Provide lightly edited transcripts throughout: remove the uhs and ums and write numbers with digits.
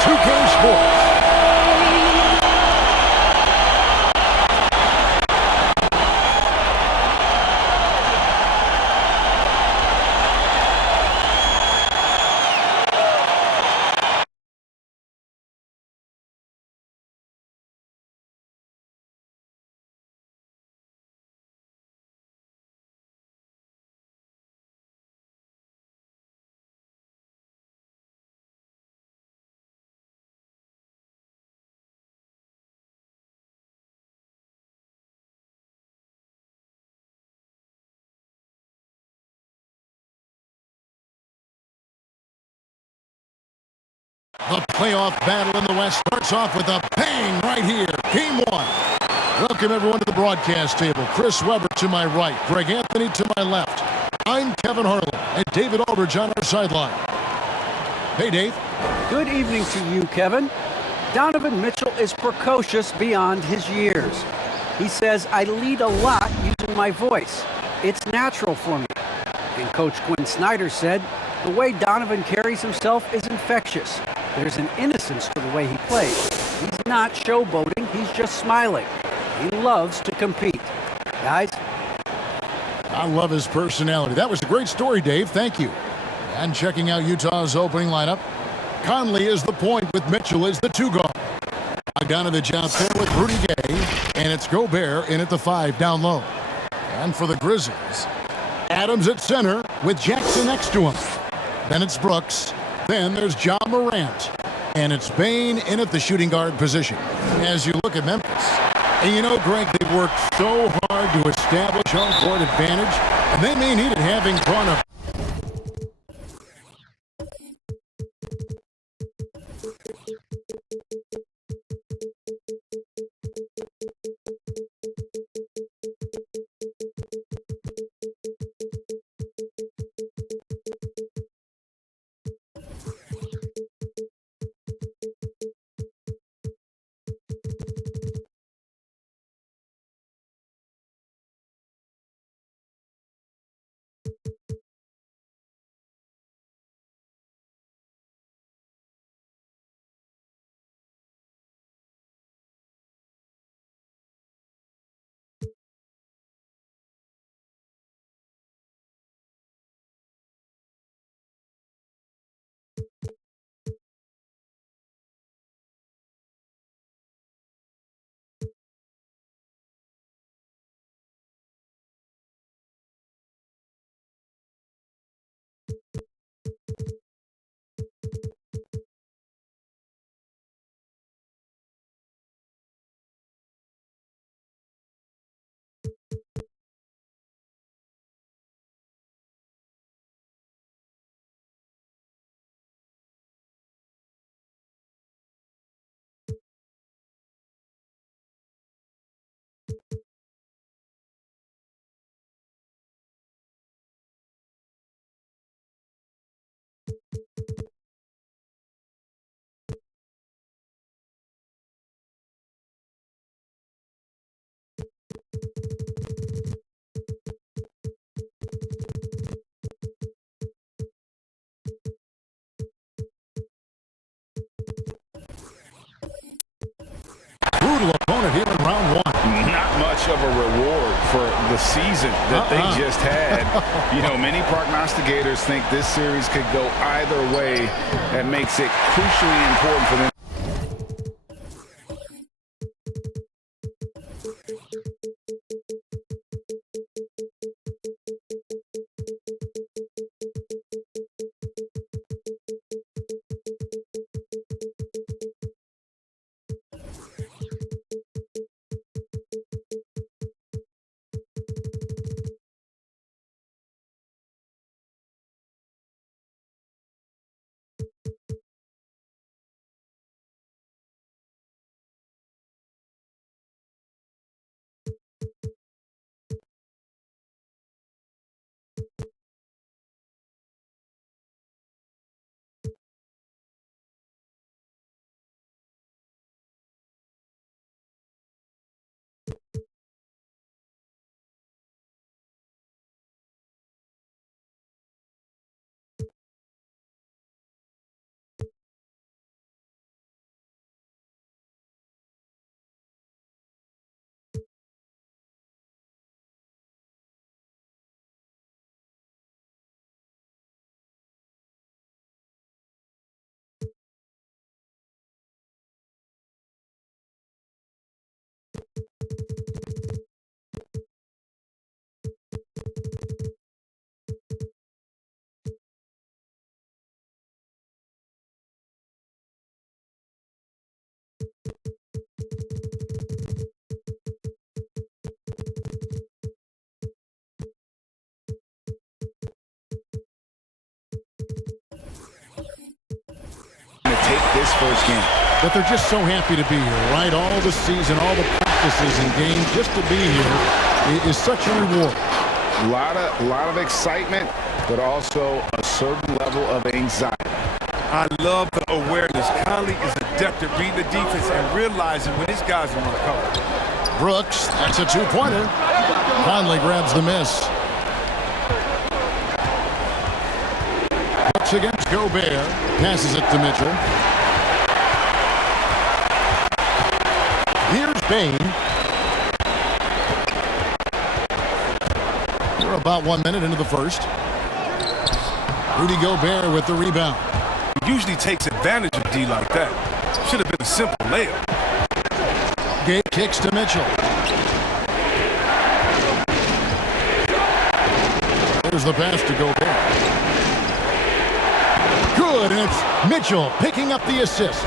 2K Sports. The playoff battle in the West starts off with a bang right here. Game 1. Welcome, everyone, to the broadcast table. Chris Webber to my right, Greg Anthony to my left. I'm Kevin Harlan, and David Aldridge on our sideline. Hey, Dave. Good evening to you, Kevin. Donovan Mitchell is precocious beyond his years. He says, I lead a lot using my voice. It's natural for me. And Coach Quinn Snyder said, the way Donovan carries himself is infectious. There's an innocence to the way he plays. He's not showboating, he's just smiling. He loves to compete. Guys? I love his personality. That was a great story, Dave. Thank you. And checking out Utah's opening lineup, Conley is the point with Mitchell as the 2 guard. Bogdanovich out there with Rudy Gay, and it's Gobert in at the 5 down low. And for the Grizzlies, Adams at center with Jackson next to him. Then it's Brooks. Then there's John Morant. And it's Bane in at the shooting guard position. As you look at Memphis, and you know, Greg, they've worked so hard to establish home court advantage, and they may need it having drawn a brutal opponent here in round 1. Not much of a reward for the season that they just had. You know, many prognosticators think this series could go either way. That makes it crucially important for them. this first game. But they're just so happy to be here, right? All the season, all the practices and games, just to be here is such a reward. A lot of excitement, but also a certain level of anxiety. I love the awareness. Conley is adept at reading the defense and realizing when his guys are on the cover. Brooks, that's a two-pointer. Conley grabs the miss. Brooks against Gobert. Passes it to Mitchell. Here's Bain. We're about 1 minute into the first. Rudy Gobert with the rebound. He usually takes advantage of D like that. Should have been a simple layup. Gay kicks to Mitchell. There's the pass to Gobert. Good, and it's Mitchell picking up the assist.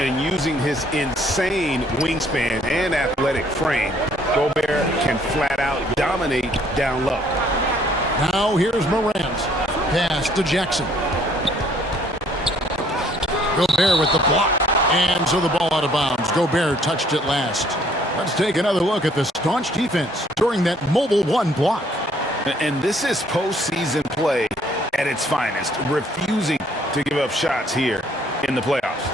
And using his insane wingspan and athletic frame, Gobert can flat out dominate down low. Now here's Morant. Pass to Jackson. Gobert with the block. And so the ball out of bounds. Gobert touched it last. Let's take another look at the staunch defense during that mobile one block. And this is postseason play at its finest, refusing to give up shots here in the playoffs.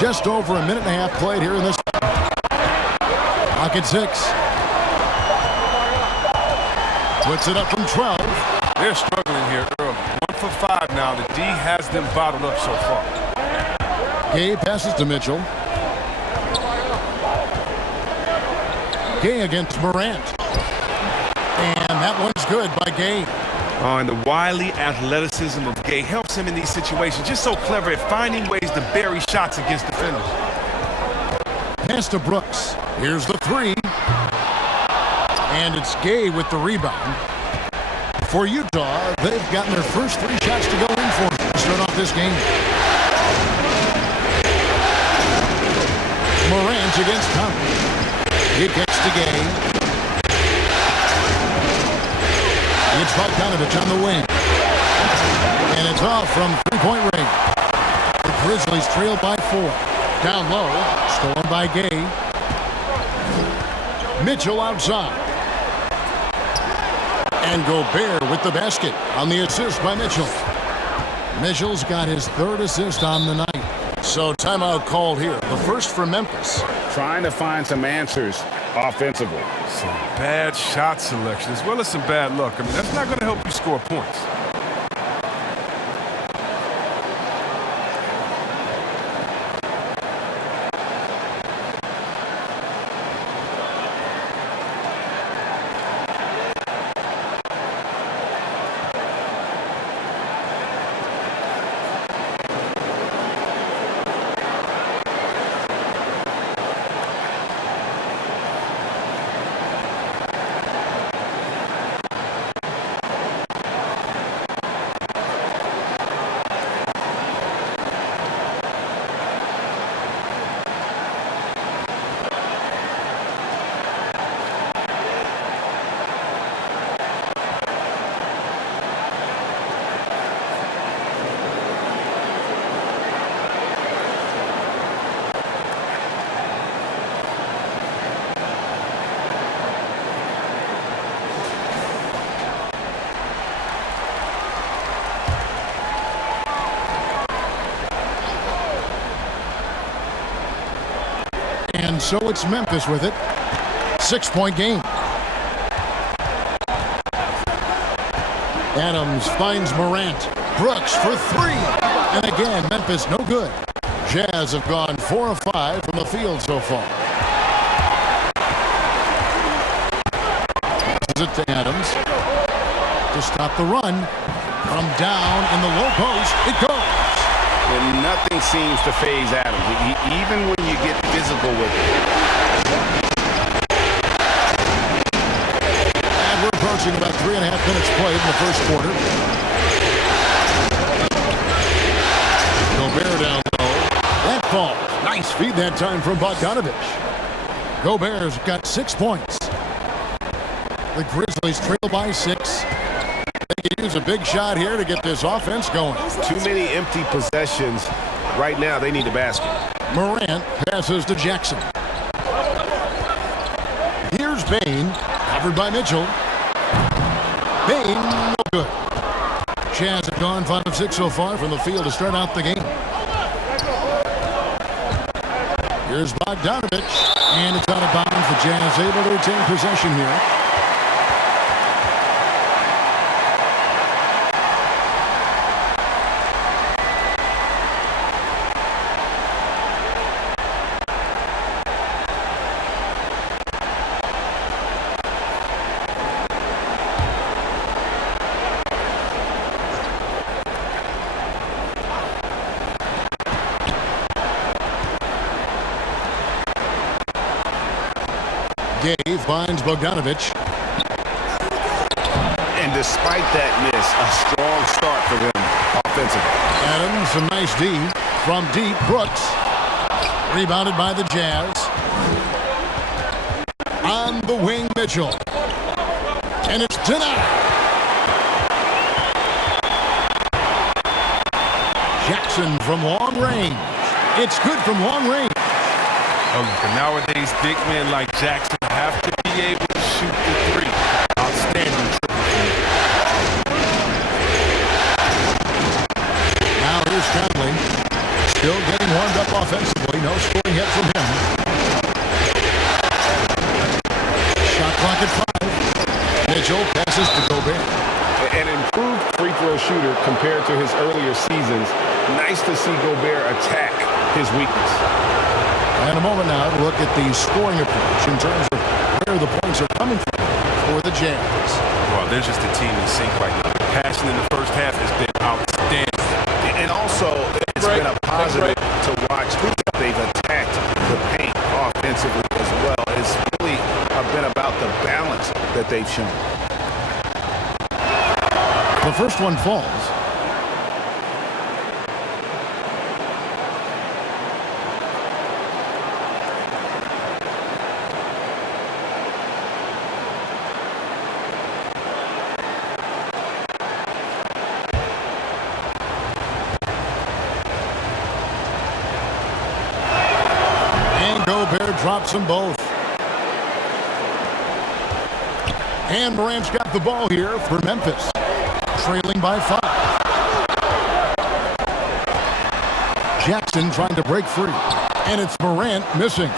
Just over a minute and a half played here in this. Clock at 6. Puts it up from 12. They're struggling here early. 1 for 5 now. The D has them bottled up so far. Gay passes to Mitchell. Gay against Morant. And that one's good by Gay. Oh, and the wily athleticism of Gay helps him in these situations. Just so clever at finding ways to bury shots against defenders. Pass to Brooks. Here's the three. And it's Gay with the rebound. For Utah, they've gotten their first 3 shots to go in for to start off this game. Morant against Conley. He kicks to Gay. It's Bogdanovich on the wing. And it's off from three-point range. The Grizzlies trail by 4. Down low, stolen by Gay. Mitchell outside. And Gobert with the basket on the assist by Mitchell. Mitchell's got his 3rd assist on the night. So timeout called here. The first for Memphis. Trying to find some answers offensively. Some bad shot selection as well as some bad luck. I mean, that's not going to help you score points. And so it's Memphis with it. 6-point game. Adams finds Morant. Brooks for 3. And again, Memphis no good. Jazz have gone 4 of 5 from the field so far. Passes it to Adams to stop the run. From down in the low post, it goes. And nothing seems to faze Adams, even when you get physical with it. And we're approaching about 3.5 minutes played in the first quarter. Gobert down low. That falls. Nice feed that time from Bogdanovich. Gobert's got 6 points. The Grizzlies trail by 6. They could use a big shot here to get this offense going. Too many empty possessions. Right now, they need a basket. Morant passes to Jackson. Here's Bain, covered by Mitchell. Bain, no good. Jazz have gone 5 of 6 so far from the field to start out the game. Here's Bogdanovich, and it's out of bounds. The Jazz able to retain possession here. Gay finds Bogdanovich. And despite that miss, a strong start for them offensively. Adams, a nice D from deep. Brooks, rebounded by the Jazz. On the wing, Mitchell. And it's denied. Jackson from long range. It's good from long range. Oh, nowadays, big men like Jackson have to be able to shoot the three. Outstanding triple. Now here's Conley. Still getting warmed up offensively. No scoring yet from him. Shot clock at 5. Mitchell passes to Gobert. An improved free throw shooter compared to his earlier seasons. Nice to see Gobert attack his weakness. And a moment now to look at the scoring approach in terms of where the points are coming from for the Jazz. Well, they're just a team in sync right now. The passion in the first half has been outstanding. And also, it's been a positive to watch. They've attacked the paint offensively as well. It's really been about the balance that they've shown. The first one falls. Gobert drops them both. And Morant's got the ball here for Memphis, trailing by 5. Jackson trying to break free, and it's Morant missing.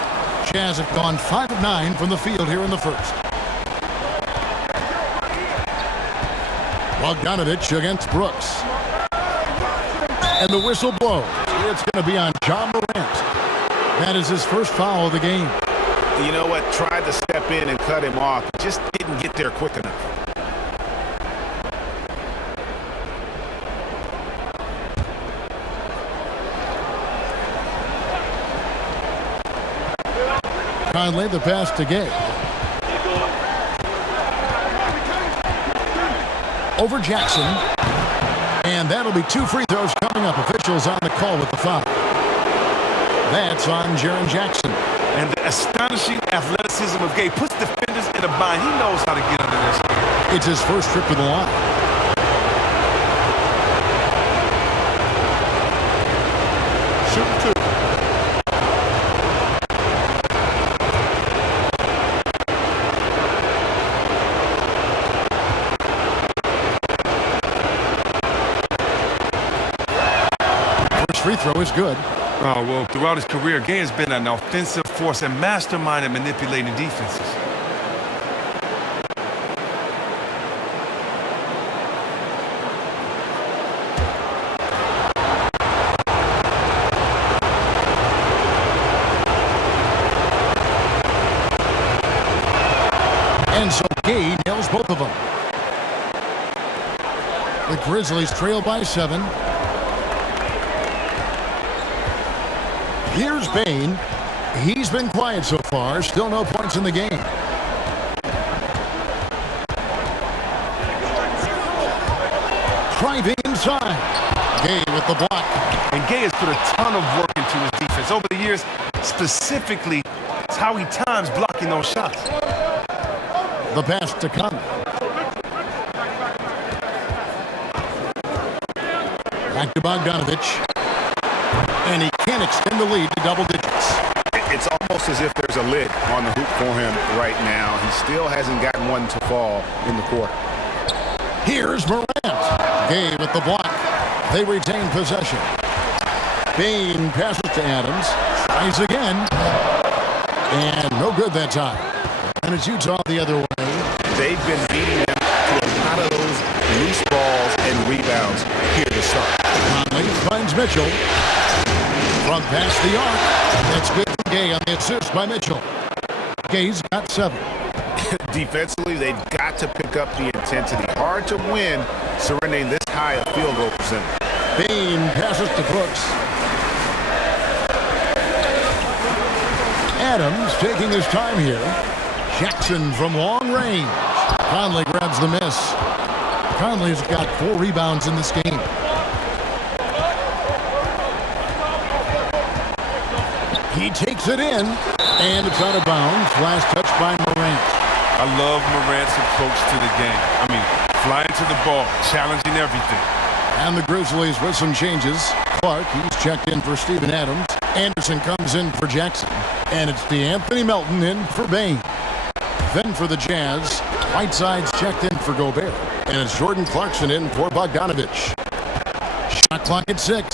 Jazz have gone 5 of 9 from the field here in the first. Bogdanovich against Brooks. And the whistle blows. It's going to be on John Morant. That is his first foul of the game. You know what? Tried to step in and cut him off. Just didn't get there quick enough. Conley, the pass to Gay. Over Jackson. And that'll be 2 free throws coming up. Officials on the call with the foul. That's on Jaren Jackson. And the astonishing athleticism of Gay puts defenders in a bind. He knows how to get under this. It's his first trip to the line. Shooting 2. First free throw is good. Oh, well, throughout his career, Gay has been an offensive force and mastermind at manipulating defenses. And so Gay nails both of them. The Grizzlies trail by 7. Here's Bain. He's been quiet so far. Still no points in the game. Driving inside. Gay with the block. And Gay has put a ton of work into his defense. defense. Over the years, specifically, it's how he times blocking those shots. The pass to Conley. Back to Bogdanovich. And he can't extend the lead to double digits. It's almost as if there's a lid on the hoop for him right now. He still hasn't gotten one to fall in the quarter. Here's Morant. Gay with the block. They retain possession. Bain passes to Adams. Tries again. And no good that time. And it's Utah the other way. They've been beating them to a lot of those loose balls and rebounds here to start. Conley finds Mitchell. From past the arc. That's good for Gay on the assist by Mitchell. Gay's got 7. Defensively, they've got to pick up the intensity. Hard to win surrendering this high a field goal percentage. Bain passes to Brooks. Adams taking his time here. Jackson from long range. Conley grabs the miss. Conley's got 4 rebounds in this game. He takes it in, and it's out of bounds. Last touch by Morant. I love Morant's approach to the game. I mean, flying to the ball, challenging everything. And the Grizzlies with some changes. Clark, he's checked in for Steven Adams. Anderson comes in for Jackson. And it's DeAnthony Melton in for Bain. Then for the Jazz, Whiteside's checked in for Gobert. And it's Jordan Clarkson in for Bogdanovich. Shot clock at 6.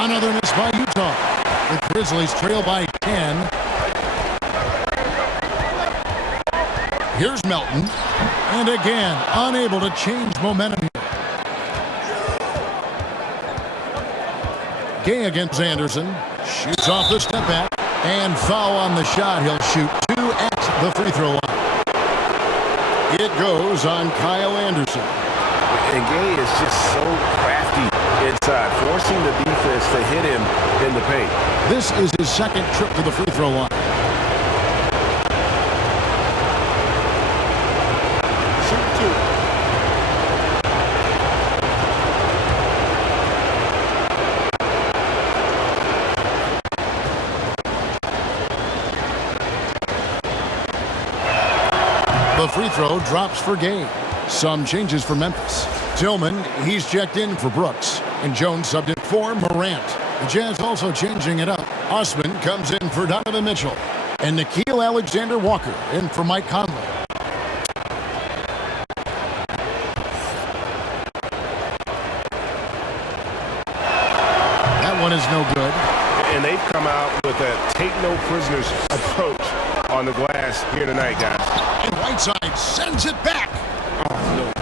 Another miss by Utah. The Grizzlies trail by 10. Here's Melton. And again, unable to change momentum here. Gay against Anderson. Shoots off the step back. And foul on the shot. He'll shoot 2 at the free throw line. It goes on Kyle Anderson. And Gay is just so crafty inside, forcing the defense to hit him in the paint. This is his second trip to the free throw line. The free throw drops for Gay. Some changes for Memphis. Tillman, he's checked in for Brooks. And Jones subbed in for Morant. The Jazz also changing it up. Osman comes in for Donovan Mitchell. And Nickeil Alexander-Walker in for Mike Conley. That one is no good. And they've come out with a take-no-prisoners approach on the glass here tonight, guys. And Whiteside sends it back. Oh, no.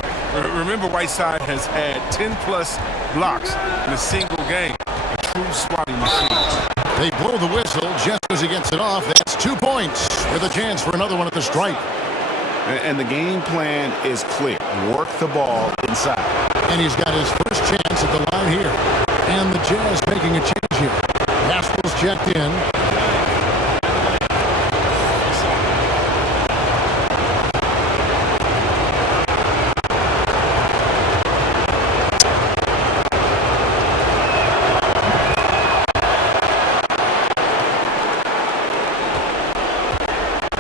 Remember, Whiteside has had 10-plus blocks in a single game. A true swatting machine. They blow the whistle just as he gets it off. That's 2 points with a chance for another one at the stripe. And the game plan is clear. Work the ball inside. And he's got his first chance at the line here. And the Jazz making a change here. Haskell's checked in.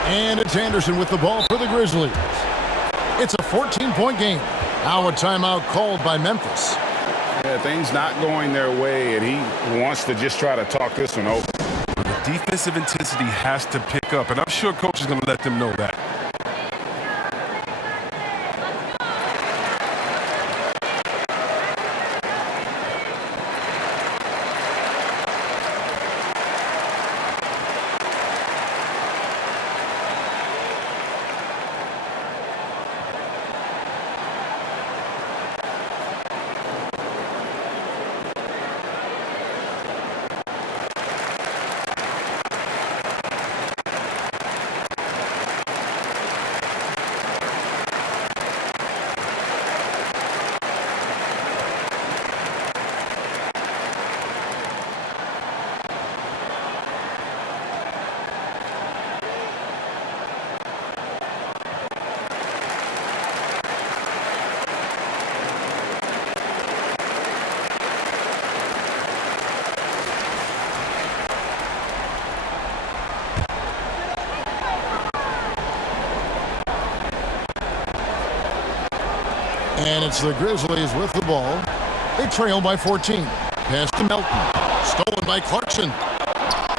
And it's Anderson with the ball for the Grizzlies. It's a 14-point game. Now a timeout called by Memphis. Yeah, things not going their way, and he wants to just try to talk this one over. The defensive intensity has to pick up, and I'm sure coach is going to let them know that. And it's the Grizzlies with the ball. They trail by 14. Pass to Melton. Stolen by Clarkson.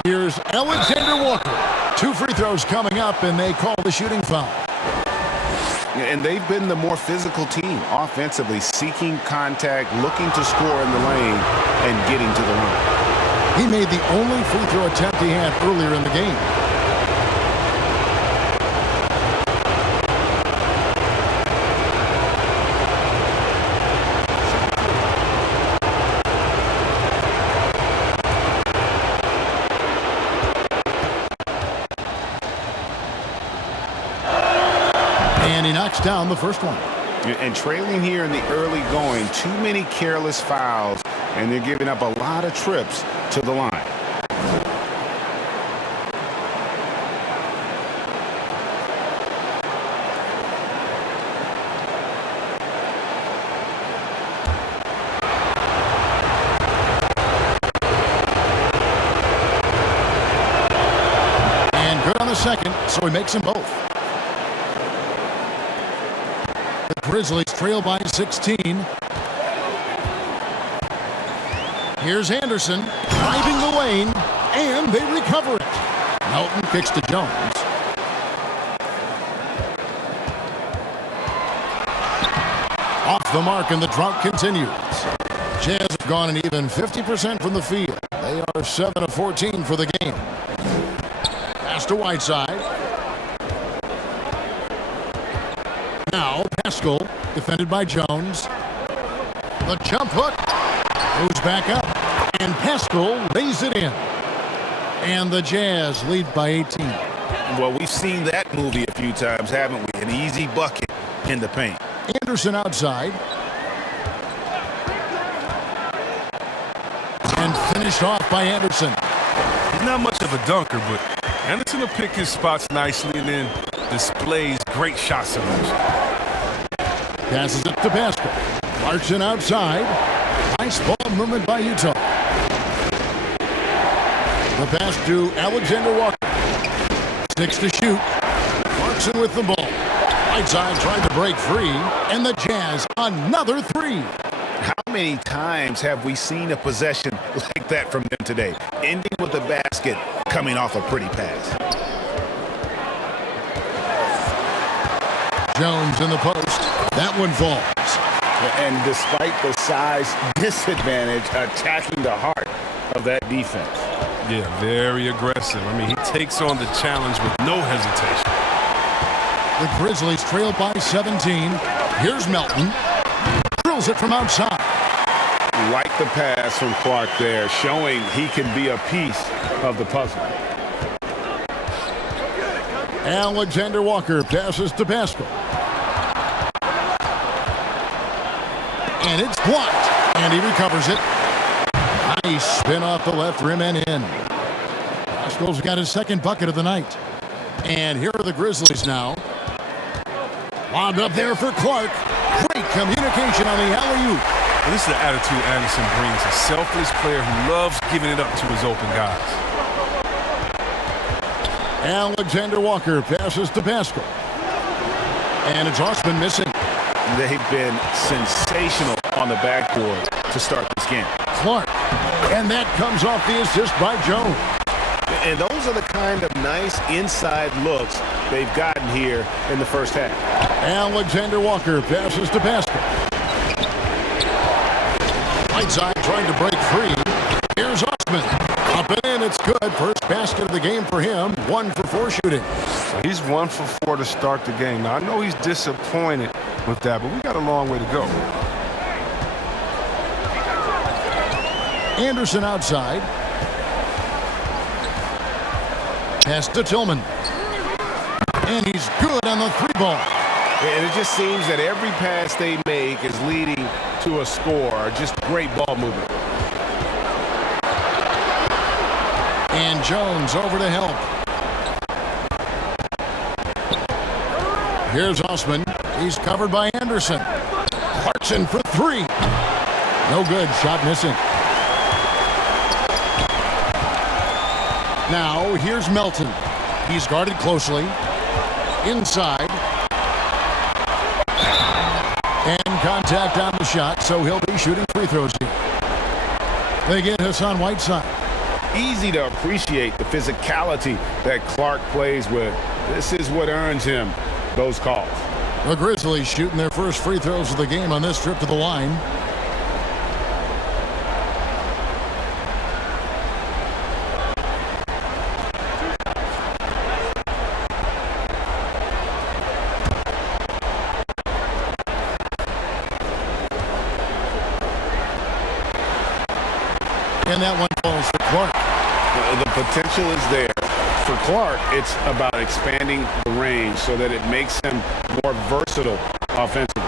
Here's Alexander Walker. 2 free throws coming up, and they call the shooting foul. And they've been the more physical team offensively, seeking contact, looking to score in the lane, and getting to the line. He made the only free throw attempt he had earlier in the game. And he knocks down the first one. And trailing here in the early going, too many careless fouls, and they're giving up a lot of trips to the line. And good on the second, so he makes them both. The Grizzlies trail by 16. Here's Anderson driving the lane, and they recover it. Melton kicks to Jones. Off the mark, and the drought continues. Jazz have gone an even 50% from the field. They are 7 of 14 for the game. Pass to Whiteside. Now Pascal, defended by Jones. The jump hook goes back up, and Pascal lays it in. And the Jazz lead by 18. Well, we've seen that movie a few times, haven't we? An easy bucket in the paint. Anderson outside. And finished off by Anderson. He's not much of a dunker, but Anderson will pick his spots nicely and then displays great shot selection. Passes it to Pascal. Clarkson outside. Nice ball movement by Utah. The pass to Alexander Walker. 6 to shoot. Clarkson with the ball. Whiteside tried to break free, and the Jazz another 3. How many times have we seen a possession like that from them today? Ending with a basket, coming off a pretty pass. Jones in the post. That one falls. And despite the size disadvantage, attacking the heart of that defense. Yeah, very aggressive. I mean, he takes on the challenge with no hesitation. The Grizzlies trail by 17. Here's Melton. Drills it from outside. Like the pass from Clark there, showing he can be a piece of the puzzle. Alexander Walker passes to Pascal. And it's blocked. And he recovers it. Nice spin off the left rim and in. Pascal's got his second bucket of the night. And here are the Grizzlies now. Lobbed up there for Clark. Great communication on the alley-oop. Well, this is the attitude Anderson brings. A selfless player who loves giving it up to his open guys. Alexander Walker passes to Pascal. And it's Osman missing. They've been sensational on the backboard to start this game. Clark. And that comes off the assist by Jones. And those are the kind of nice inside looks they've gotten here in the first half. Alexander Walker passes to Pascal. Whiteside trying to break free. Here's Osman. Up and in, it's good. First basket of the game for him. 1 for 4 shooting. He's 1 for 4 to start the game. Now, I know he's disappointed with that, but we got a long way to go. Anderson outside. Pass to Tillman. And he's good on the 3-ball. And it just seems that every pass they make is leading to a score. Just great ball movement. And Jones over to help. Here's Osman. He's covered by Anderson. Clarkson for 3. No good. Shot missing. Now, here's Melton. He's guarded closely. Inside. And contact on the shot, so he'll be shooting free throws here. They get Hassan Whiteside. Easy to appreciate the physicality that Clark plays with. This is what earns him those calls. The Grizzlies shooting their first free throws of the game on this trip to the line. And that one falls to Clark. The potential is there. For Clark, it's about expanding the range so that it makes him more versatile offensively.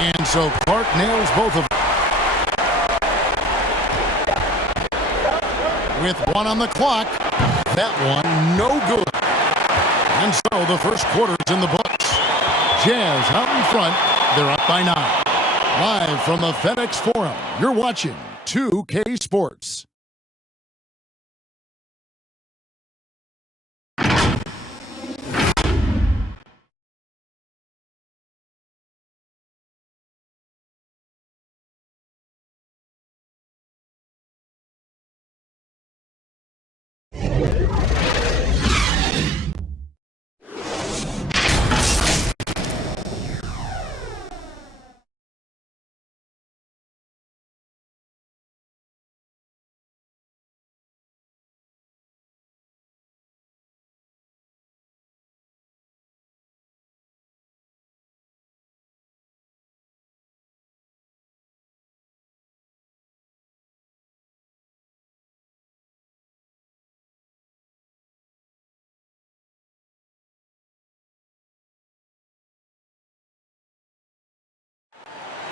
And so Clark nails both of them. With one on the clock, that one no good. And so the first quarter's in the books. Jazz out in front. They're up by 9. Live from the FedEx Forum, you're watching 2K Sports.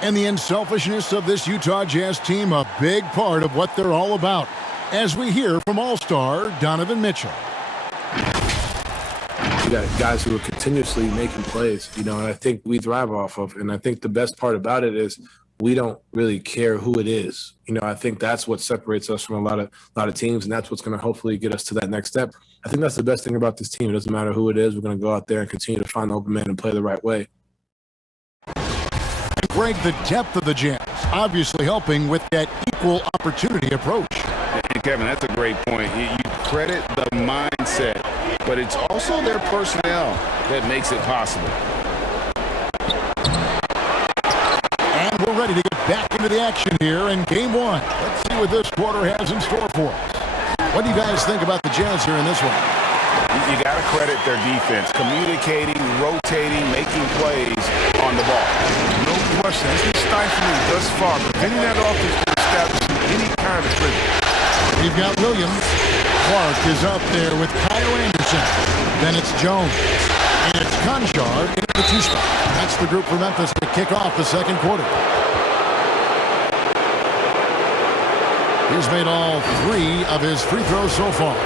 And the unselfishness of this Utah Jazz team, a big part of what they're all about, as we hear from All-Star Donovan Mitchell. We got guys who are continuously making plays, and I think we thrive off of. And I think the best part about it is we don't really care who it is. I think that's what separates us from a lot of teams, and that's what's going to hopefully get us to that next step. I think that's the best thing about this team. It doesn't matter who it is. We're going to go out there and continue to find the open man and play the right way. Greg, the depth of the Jazz obviously helping with that equal opportunity approach. And Kevin, that's a great point. You credit the mindset, but it's also their personnel that makes it possible. And we're ready to get back into the action here in Game 1. Let's see what this quarter has in store for us. What do you guys think about the Jazz here in this one? You got to credit their defense, communicating, rotating, making plays on the ball. No question. It's been stifling thus far, preventing that offense from establishing any kind of rhythm. We've got Williams. Clark is up there with Kyle Anderson. Then it's Jones. And it's Conchar in the 2 spot. That's the group for Memphis to kick off the second quarter. He's made all 3 of his free throws so far.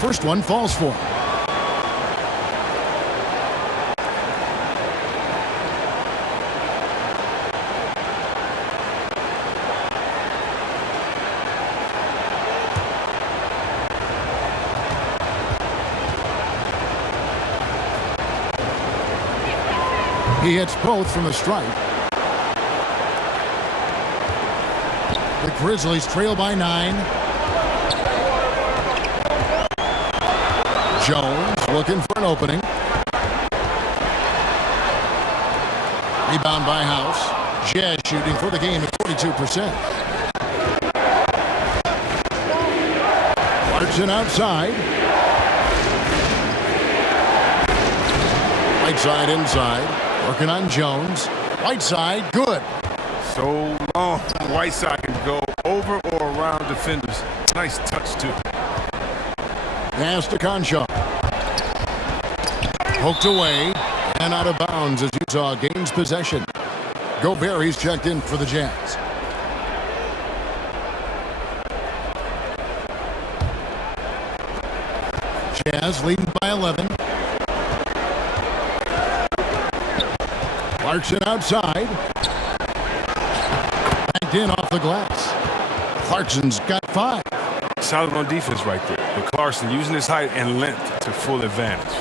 First one falls for him. He hits both from the stripe. The Grizzlies trail by 9. Jones looking for an opening. Rebound by House. Jazz shooting for the game at 42%. Clarkson outside. Whiteside inside. Working on Jones. Whiteside, good. So long. Whiteside can go over or around defenders. Nice touch, too. Pass to Conshaw. Poked away and out of bounds as Utah gains possession. Gobert, he's checked in for the Jazz. Jazz leading by 11. Clarkson outside. Backed in off the glass. Clarkson's got 5. Solid on defense right there. But Clarkson using his height and length to full advantage.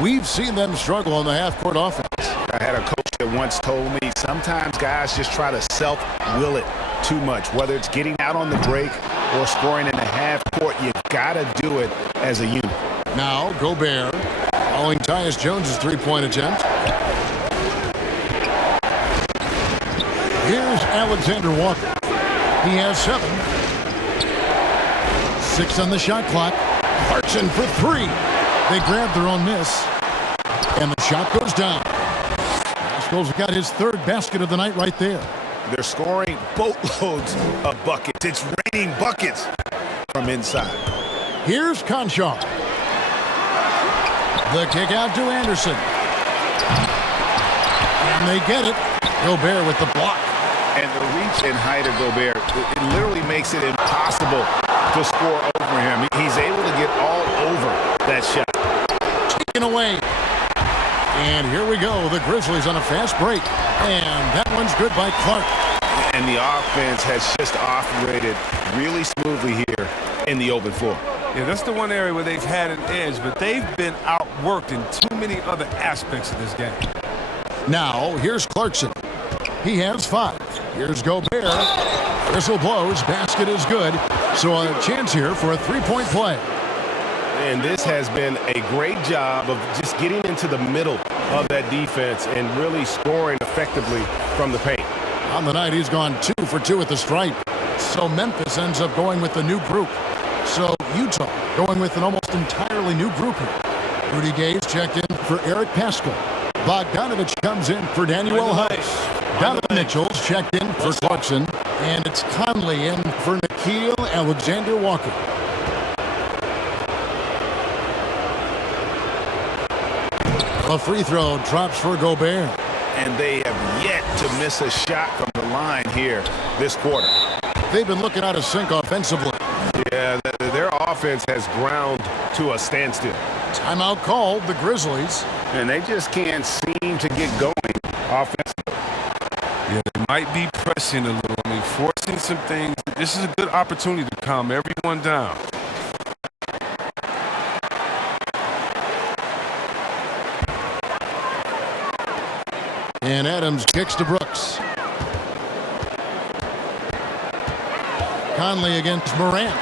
We've seen them struggle on the half-court offense. I had a coach that once told me sometimes guys just try to self-will it too much, whether it's getting out on the break or scoring in the half court. You gotta do it as a unit. Now Gobert following Tyus Jones's three-point attempt. Here's Alexander Walker. He has 7. 6 on the shot clock. Clarkson for 3. They grab their own miss, and the shot goes down. Pascal's got his 3rd basket of the night right there. They're scoring boatloads of buckets. It's raining buckets from inside. Here's Conshaw. The kick out to Anderson. And they get it. Gobert with the block. And the reach and height of Gobert, it literally makes it impossible to score over him. He's able to get all over that shot. Taken away. And here we go. The Grizzlies on a fast break. And that one's good by Clark. And the offense has just operated really smoothly here in the open floor. Yeah, that's the one area where they've had an edge, but they've been outworked in too many other aspects of this game. Now, here's Clarkson. He has 5. Here's Gobert. Whistle blows. Basket is good. So a chance here for a 3-point play. And this has been a great job of just getting into the middle of that defense and really scoring effectively from the paint. On the night, he's gone 2 for 2 at the stripe. So Memphis ends up going with the new group. So Utah going with an almost entirely new group here. Rudy Gay's checked in for Eric Pascal. Bogdanovich comes in for Daniel House. Donovan Mitchell's checked in for Clarkson. And it's Conley in for Nickeil Alexander-Walker. A free throw drops for Gobert. And they have yet to miss a shot from the line here this quarter. They've been looking out of sync offensively. Yeah, their offense has ground to a standstill. Timeout called, the Grizzlies. And they just can't seem to get going offensively. Yeah, they might be pressing a little. I mean, forcing some things. This is a good opportunity to calm everyone down. And Adams kicks to Brooks. Conley against Morant.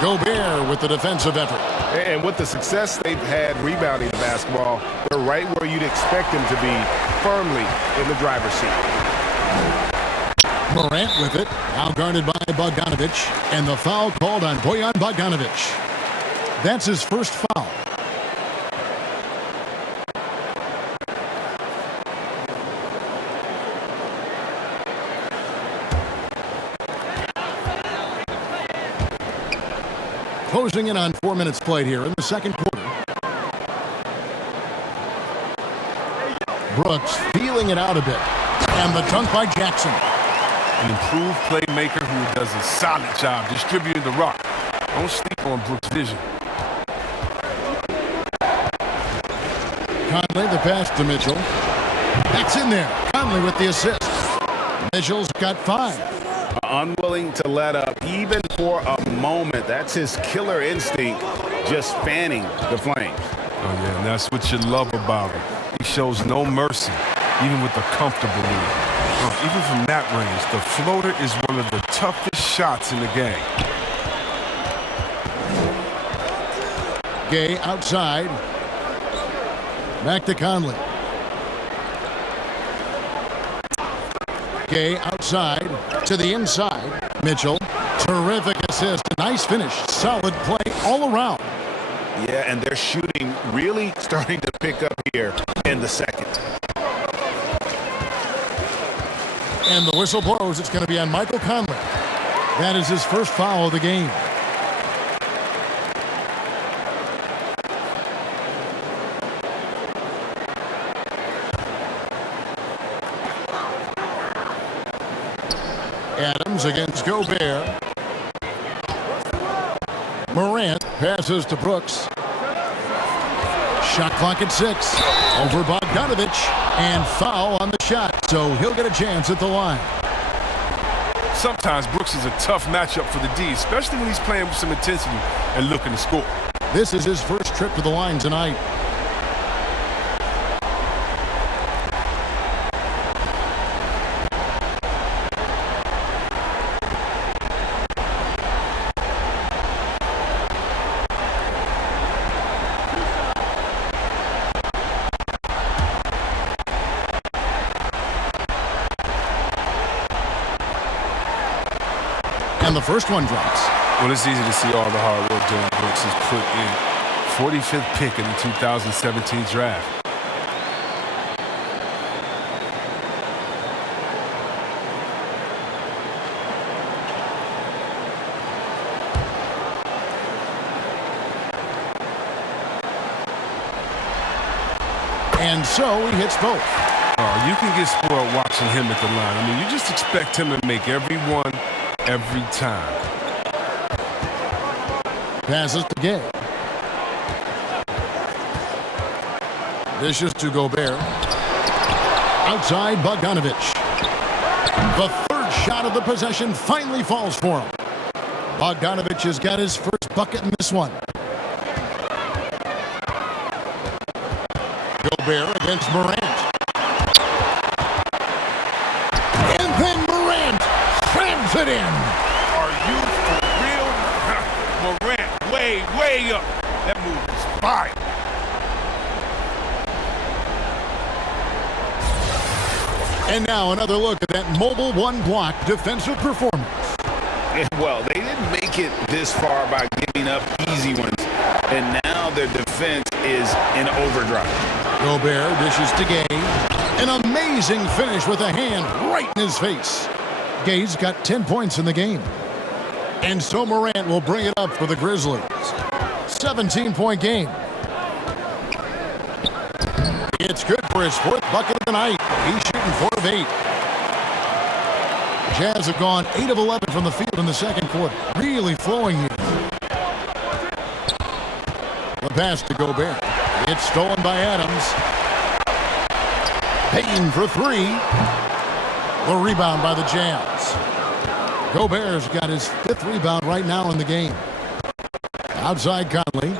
Gobert with the defensive effort. And with the success they've had rebounding the basketball, they're right where you'd expect them to be, firmly in the driver's seat. Morant with it, now guarded by Bogdanovich, and the foul called on Bojan Bogdanovich. That's his first foul. Closing in on 4 minutes played here in the second quarter. Brooks feeling it out a bit. And the dunk by Jackson. An improved playmaker who does a solid job distributing the rock. Don't sleep on Brooks' vision. Conley, the pass to Mitchell. That's in there. Conley with the assist. Mitchell's got 5. Unwilling to let up even for a moment. That's his killer instinct, just fanning the flames. Oh, yeah, and that's what you love about him. He shows no mercy, even with a comfortable lead. Even from that range, the floater is one of the toughest shots in the game. Gay outside. Back to Conley. Gay outside to the inside. Mitchell, terrific assist. Nice finish. Solid play all around. Yeah, and their shooting really starting to pick up here in the second. And the whistle blows. It's going to be on Michael Conley. That is his first foul of the game. Adams against Gobert. Morant passes to Brooks. Shot clock at 6. Over Bogdanovich. And foul on the shot, so he'll get a chance at the line. Sometimes Brooks is a tough matchup for the D, especially when he's playing with some intensity and looking to score. This is his first trip to the line tonight. And the first one drops. Well, it's easy to see all the hard work Dylan Brooks has put in. 45th pick in the 2017 draft. And so he hits both. You can get spoiled watching him at the line. I mean, you just expect him to make every one every time. Passes to Gay. Dishes to Gobert. Outside Bogdanovich. The third shot of the possession finally falls for him. Bogdanovich has got his first bucket in this one. Gobert against Morant. And then Morant slams it in. Are you for real? Morant, way up. That move is fire. And now another look at that mobile one-block defensive performance. Well, they didn't make it this far by giving up easy ones, and now their defense is in overdrive. Gobert dishes to Gay. An amazing finish with a hand right in his face. Gay's got 10 points in the game. And so Morant will bring it up for the Grizzlies. 17-point game. It's good for his fourth bucket of the night. He's shooting 4 of 8. Jazz have gone 8 of 11 from the field in the second quarter. Really flowing here. The pass to Gobert. It's stolen by Adams. Payton for 3. The rebound by the Jazz. Gobert's got his 5th rebound right now in the game. Outside Conley.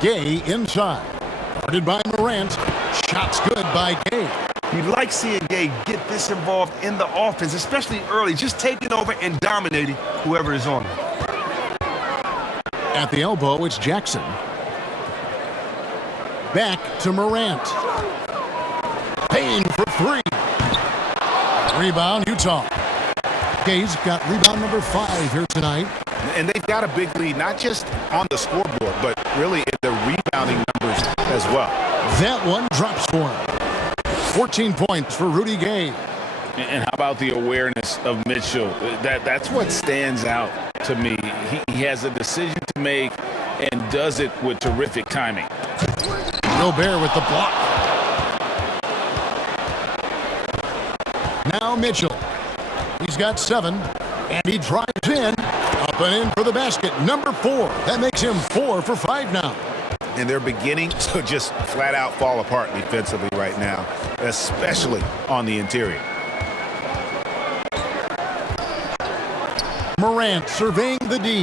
Gay inside. Guarded by Morant. Shots good by Gay. You like seeing Gay get this involved in the offense, especially early, just taking over and dominating whoever is on him. At the elbow, it's Jackson. Back to Morant. Payne for 3. Rebound, Utah. Gay's got rebound number 5 here tonight. And they've got a big lead, not just on the scoreboard, but really in the rebounding numbers as well. That one drops for him. 14 points for Rudy Gay. And how about the awareness of Mitchell? That's what stands out to me. He has a decision to make and does it with terrific timing. Gobert with the block. Now Mitchell. He's got 7, and he drives in. Up and in for the basket. Number 4. That makes him 4 for 5 now. And they're beginning to just flat out fall apart defensively right now, especially on the interior. Morant surveying the D.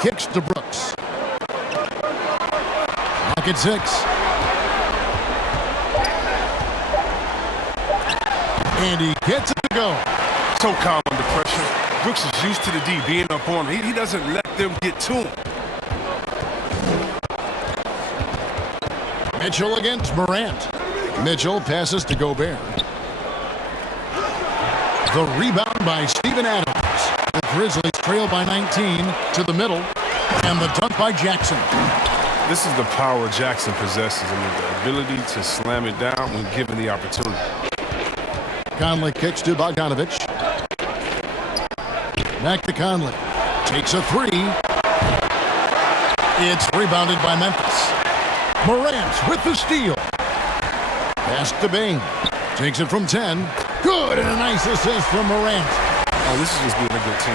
Kicks to Brooks. Clock at 6. And he gets it to go. So calm under pressure. Brooks is used to the D being up on him. He doesn't let them get to him. Mitchell against Morant. Mitchell passes to Gobert. The rebound by Steven Adams. The Grizzlies trail by 19 to the middle. And the dunk by Jackson. This is the power Jackson possesses. I mean, the ability to slam it down when given the opportunity. Conley kicks to Bogdanovich. Back to Conley. Takes a 3. It's rebounded by Memphis. Morant with the steal. Pass to Bain. Takes it from 10. Good, and a nice assist from Morant. Oh, this is just being a good team.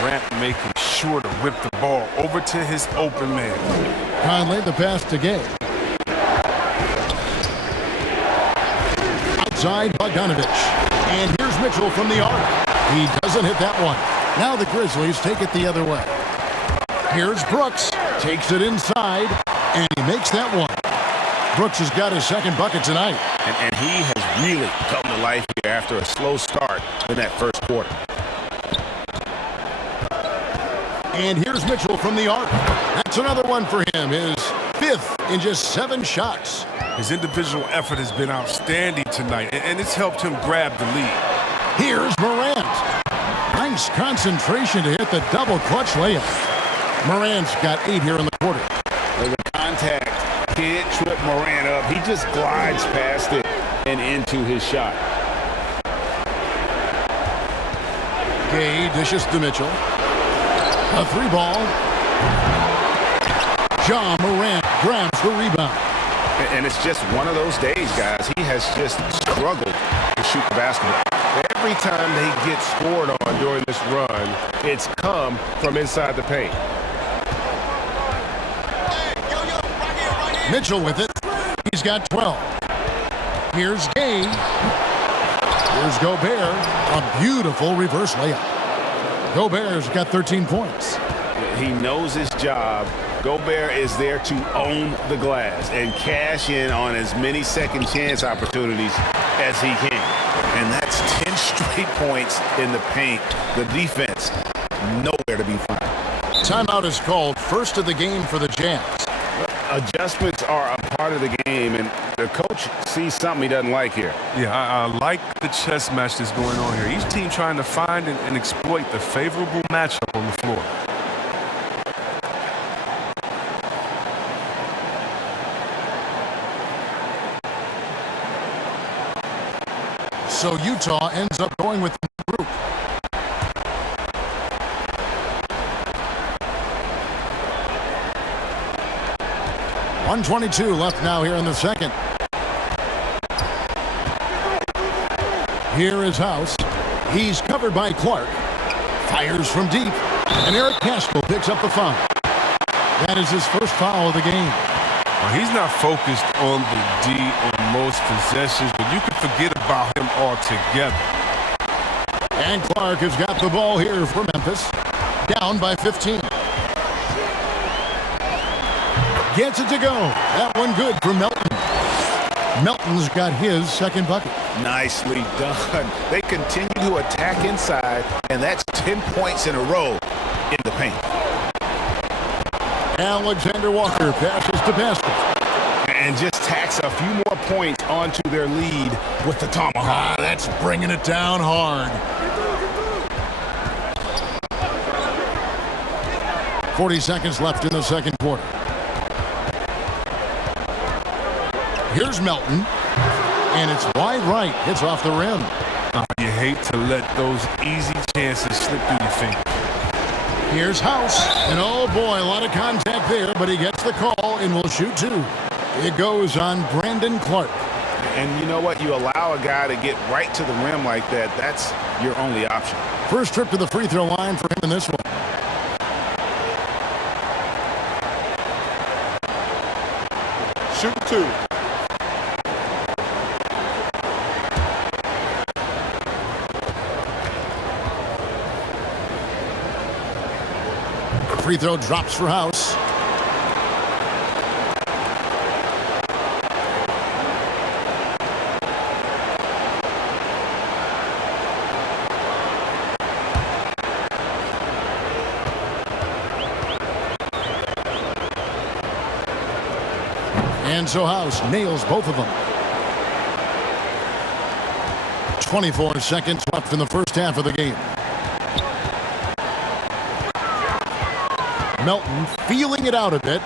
Morant making sure to whip the ball over to his open man. Conley, the pass to Gay. Outside, Bogdanovich. And here's Mitchell from the arc. He doesn't hit that one. Now the Grizzlies take it the other way. Here's Brooks. Takes it inside, and he makes that one. Brooks has got his second bucket tonight. And he has really come to life here after a slow start in that first quarter. And here's Mitchell from the arc. That's another one for him. His fifth in just 7 shots. His individual effort has been outstanding tonight, and it's helped him grab the lead. Here's Morant. Nice concentration to hit the double clutch layup. Morant's got 8 here in the quarter. With the contact, can't trip Morant up. He just glides past it and into his shot. Gay dishes to Mitchell. A 3-ball. John Morant grabs the rebound. And it's just one of those days, guys. He has just struggled to shoot the basketball. Every time they get scored on during this run, it's come from inside the paint. Mitchell with it. He's got 12. Here's Gay. Here's Gobert. A beautiful reverse layup. Gobert's got 13 points. He knows his job. Gobert is there to own the glass and cash in on as many second chance opportunities as he can. And that's 10 straight points in the paint. The defense, nowhere to be found. Timeout is called. First of the game for the Jazz. Adjustments are a part of the game, and the coach sees something he doesn't like here. Yeah, I like the chess match that's going on here. Each team trying to find and exploit the favorable matchup on the floor. So Utah ends up going with the group. .122 left now here in the second. Here is House. He's covered by Clark. Fires from deep. And Eric Castro picks up the foul. That is his first foul of the game. Well, he's not focused on the D on most possessions, but you can forget about him altogether. And Clark has got the ball here for Memphis. Down by 15. Gets it to go. That one good for Melton. Melton's got his second bucket. Nicely done. They continue to attack inside, and that's 10 points in a row in the paint. Alexander Walker passes to Pascal. And just tacks a few more points onto their lead with the tomahawk. That's bringing it down hard. 40 seconds left in the second quarter. Here's Melton, and it's wide right. It's off the rim. You hate to let those easy chances slip through your fingers. Here's House, and oh boy, a lot of contact there, but he gets the call and will shoot 2. It goes on Brandon Clark. And you know what? You allow a guy to get right to the rim like that, that's your only option. First trip to the free throw line for him in this one. Shoot 2. Free throw drops for House. And so House nails both of them. 24 seconds left in the first half of the game. Melton feeling it out a bit.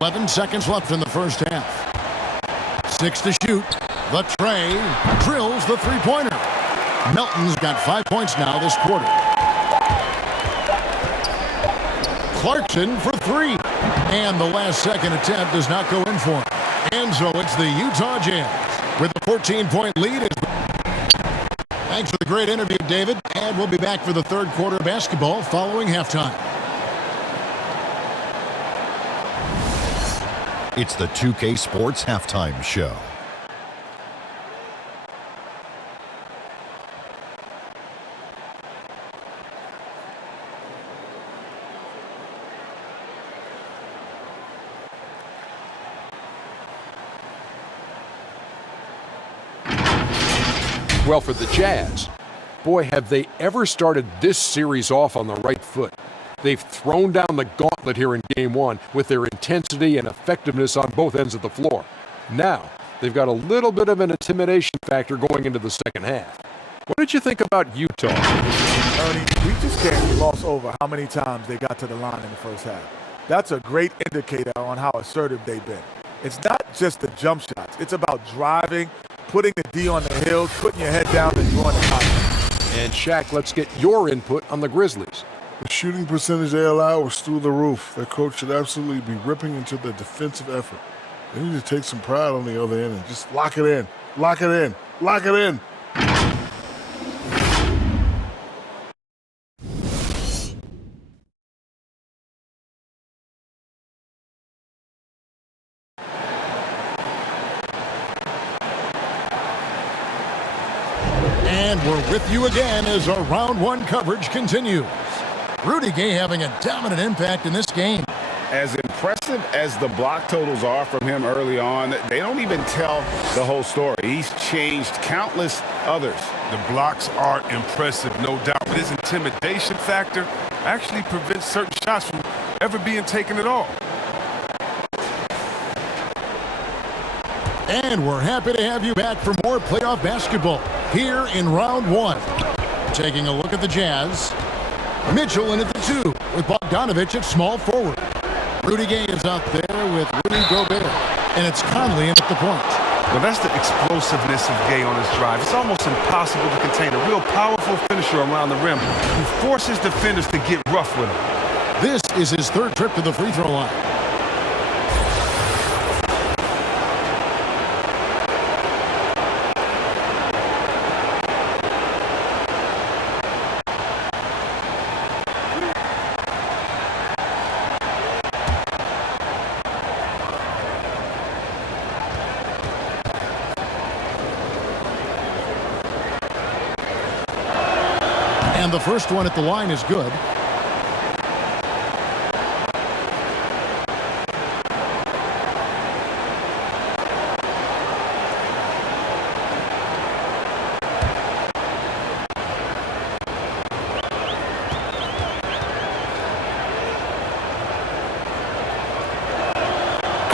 11 seconds left in the first half. 6 to shoot. The tray drills the three-pointer. Melton's got 5 points now this quarter. Clarkson for 3. And the last second attempt does not go in for him. And so it's the Utah Jazz with a 14-point lead. Thanks for the great interview, David. And we'll be back for the third quarter of basketball following halftime. It's the 2K Sports Halftime Show. Well, for the Jazz, boy, have they ever started this series off on the right foot. They've thrown down the gauntlet here in Game 1 with their intensity and effectiveness on both ends of the floor. Now, they've got a little bit of an intimidation factor going into the second half. What did you think about Utah? Ernie, we just can't gloss over how many times they got to the line in the first half. That's a great indicator on how assertive they've been. It's not just the jump shots. It's about driving, putting the D on the hill, putting your head down, and drawing the contact. And Shaq, let's get your input on the Grizzlies. The shooting percentage they allow was through the roof. Their coach should absolutely be ripping into the defensive effort. They need to take some pride on the other end and just lock it in. Lock it in. Lock it in. And we're with you again as our round one coverage continues. Rudy Gay having a dominant impact in this game. As impressive as the block totals are from him early on, they don't even tell the whole story. He's changed countless others. The blocks are impressive, no doubt. But his intimidation factor actually prevents certain shots from ever being taken at all. And we're happy to have you back for more playoff basketball here in round one. Taking a look at the Jazz. Mitchell in at the 2 with Bogdanovich at small forward. Rudy Gay is out there with Rudy Gobert. And it's Conley in at the point. Well, that's the explosiveness of Gay on his drive. It's almost impossible to contain a real powerful finisher around the rim who forces defenders to get rough with him. This is his third trip to the free throw line. And the first one at the line is good.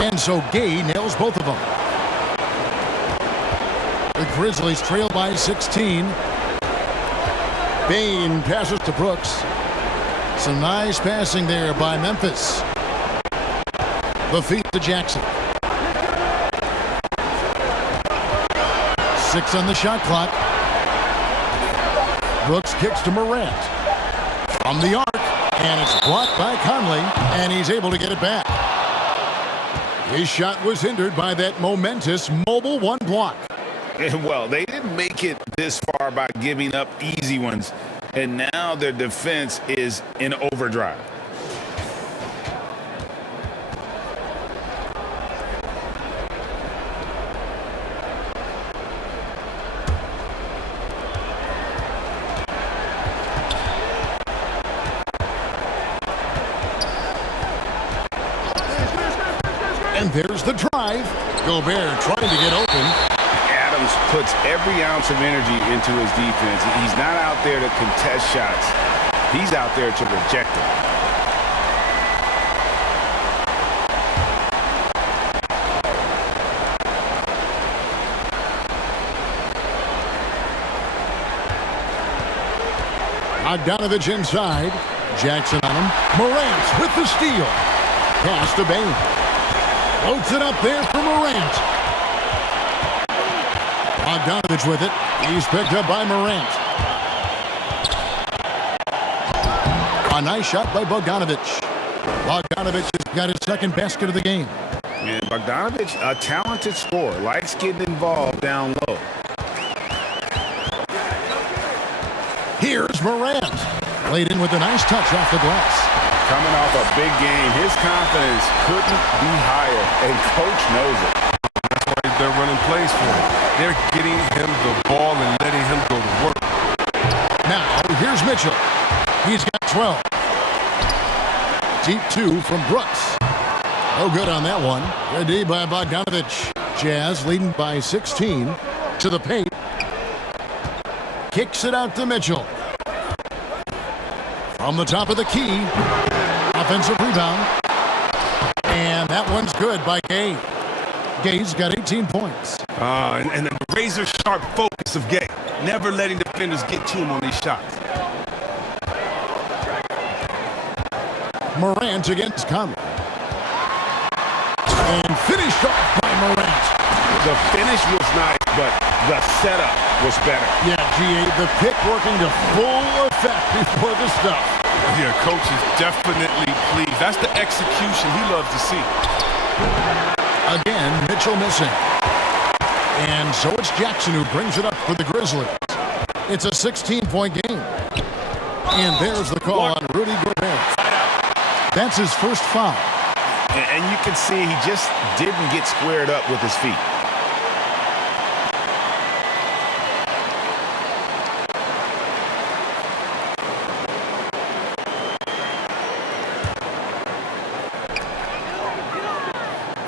And so Gay nails both of them. The Grizzlies trail by 16. Bain passes to Brooks. Some nice passing there by Memphis. The feed to Jackson. 6 on the shot clock. Brooks kicks to Morant. From the arc, and it's blocked by Conley, and he's able to get it back. His shot was hindered by that momentous mobile one block. Well, they didn't make it this far by giving up easy ones, and now their defense is in overdrive. And there's the drive. Gobert trying to get open. Adams puts every ounce of energy into his defense. He's not out there to contest shots. He's out there to reject them. Bogdanovich inside. Jackson on him. Morant with the steal. Pass to Bain. Floats it up there for Morant. Bogdanovich with it. He's picked up by Morant. A nice shot by Bogdanovich. Bogdanovich has got his second basket of the game. And Bogdanovich, a talented scorer, likes getting involved down low. Here's Morant. Laid in with a nice touch off the glass. Coming off a big game, his confidence couldn't be higher, and coach knows it. That's why they're running plays for him. They're getting him the ball and letting him go to work. Now, here's Mitchell. He's got 12. Deep 2 from Brooks. No good on that one. Good D by Bogdanovich. Jazz leading by 16 to the paint. Kicks it out to Mitchell. From the top of the key. Offensive rebound. And that one's good by Gay. Gay's got 18 points. And the razor-sharp focus of Gay. Never letting defenders get to him on these shots. Morant against Conley. And finished off by Morant. The finish was nice, but the setup was better. Yeah, GA, the pick working to full effect before the stuff. Yeah, coach is definitely pleased. That's the execution he loves to see. Again, Mitchell missing. And so it's Jackson who brings it up for the Grizzlies. It's a 16-point game. And there's the call on Rudy Gobert. That's his first foul. And you can see he just didn't get squared up with his feet.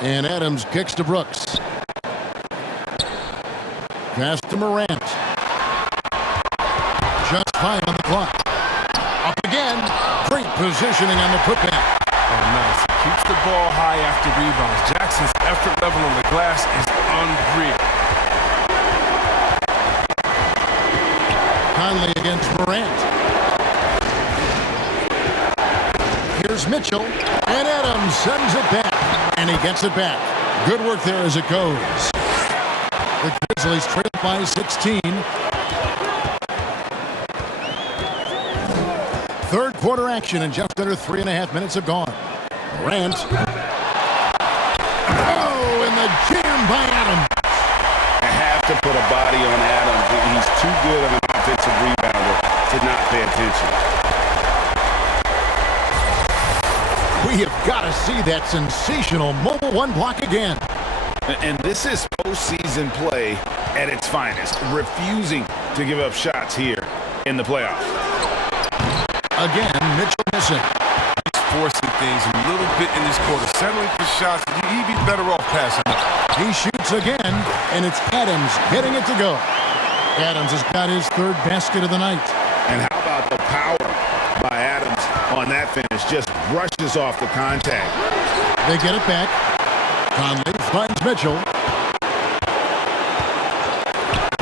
And Adams kicks to Brooks. Pass to Morant. Just 5 on the clock. Up again. Great positioning on the putback. Oh, nice. Keeps the ball high after rebounds. Jackson's effort level on the glass is unreal. Conley against Morant. Here's Mitchell. And Adams sends it back. And he gets it back. Good work there as it goes. The Grizzlies trail by 16. Third quarter action and just under 3.5 minutes have gone. Morant. Oh, and the jam by Adams. I have to put a body on Adams. He's too good of an offensive rebounder to not pay attention. We have got to see that sensational mobile one block again. And this is postseason play at its finest, refusing to give up shots here in the playoffs. Again, Mitchell missing. He's forcing things a little bit in this quarter, settling for shots. He'd be better off passing up. He shoots again, and it's Adams hitting it to go. Adams has got his third basket of the night. And how about the power by Adams on that finish? Just brushes off the contact. They get it back. Conley finds Mitchell.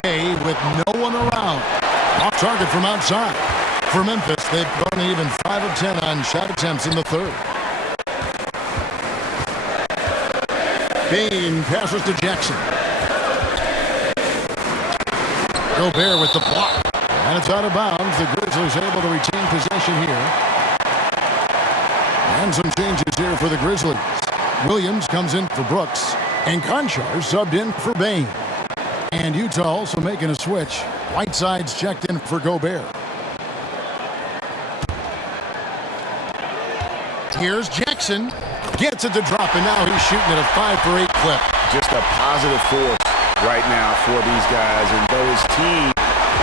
Gay with no one around. Off target from outside. For Memphis, they've gone even 5 of 10 on shot attempts in the third. Bain passes to Jackson. Gobert with the block. And it's out of bounds. The Grizzlies able to retain possession here. And some changes here for the Grizzlies. Williams comes in for Brooks. And Conchar subbed in for Bain. And Utah also making a switch. Whiteside's checked in for Gobert. Here's Jackson. Gets it to drop, and now he's shooting at a 5 for 8 clip. Just a positive force right now for these guys. And though his team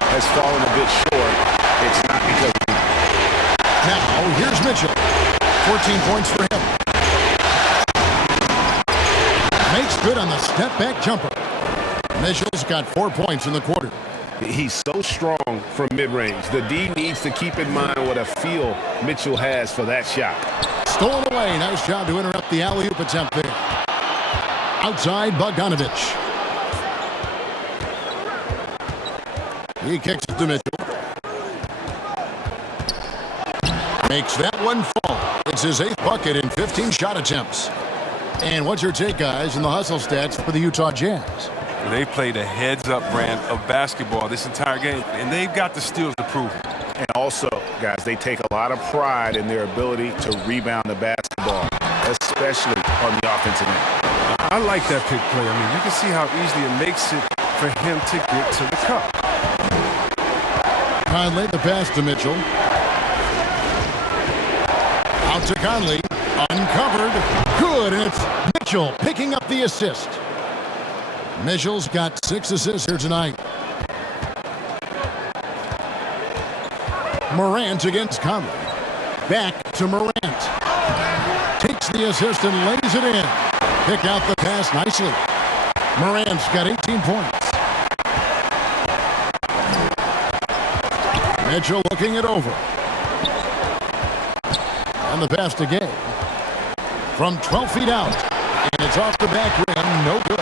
has fallen a bit short, it's not because of him. Now, here's Mitchell. 14 points for him. Makes good on the step-back jumper. Mitchell's got 4 points in the quarter. He's so strong from mid-range. The D needs to keep in mind what a feel Mitchell has for that shot. Stolen away. Nice job to interrupt the alley-oop attempt there. Outside, Bogdanovich. He kicks it to Mitchell. Makes that one fall. It's his 8th bucket in 15 shot attempts. And what's your take, guys, in the hustle stats for the Utah Jazz? They played a heads-up brand of basketball this entire game, and they've got the steals to prove it. And also, guys, they take a lot of pride in their ability to rebound the basketball. especially on the offensive end. I like that pick play. I mean, you can see how easily it makes it for him to get to the cup. Conley, the pass to Mitchell. Out to Conley. Uncovered. Good, and it's Mitchell picking up the assist. Mitchell's got 6 assists here tonight. Morant against Conley. Back to Morant. Takes the assist and lays it in. Pick out the pass nicely. Morant's got 18 points. Mitchell looking it over. And the pass to Gay. From 12 feet out. And it's off the back rim. No good.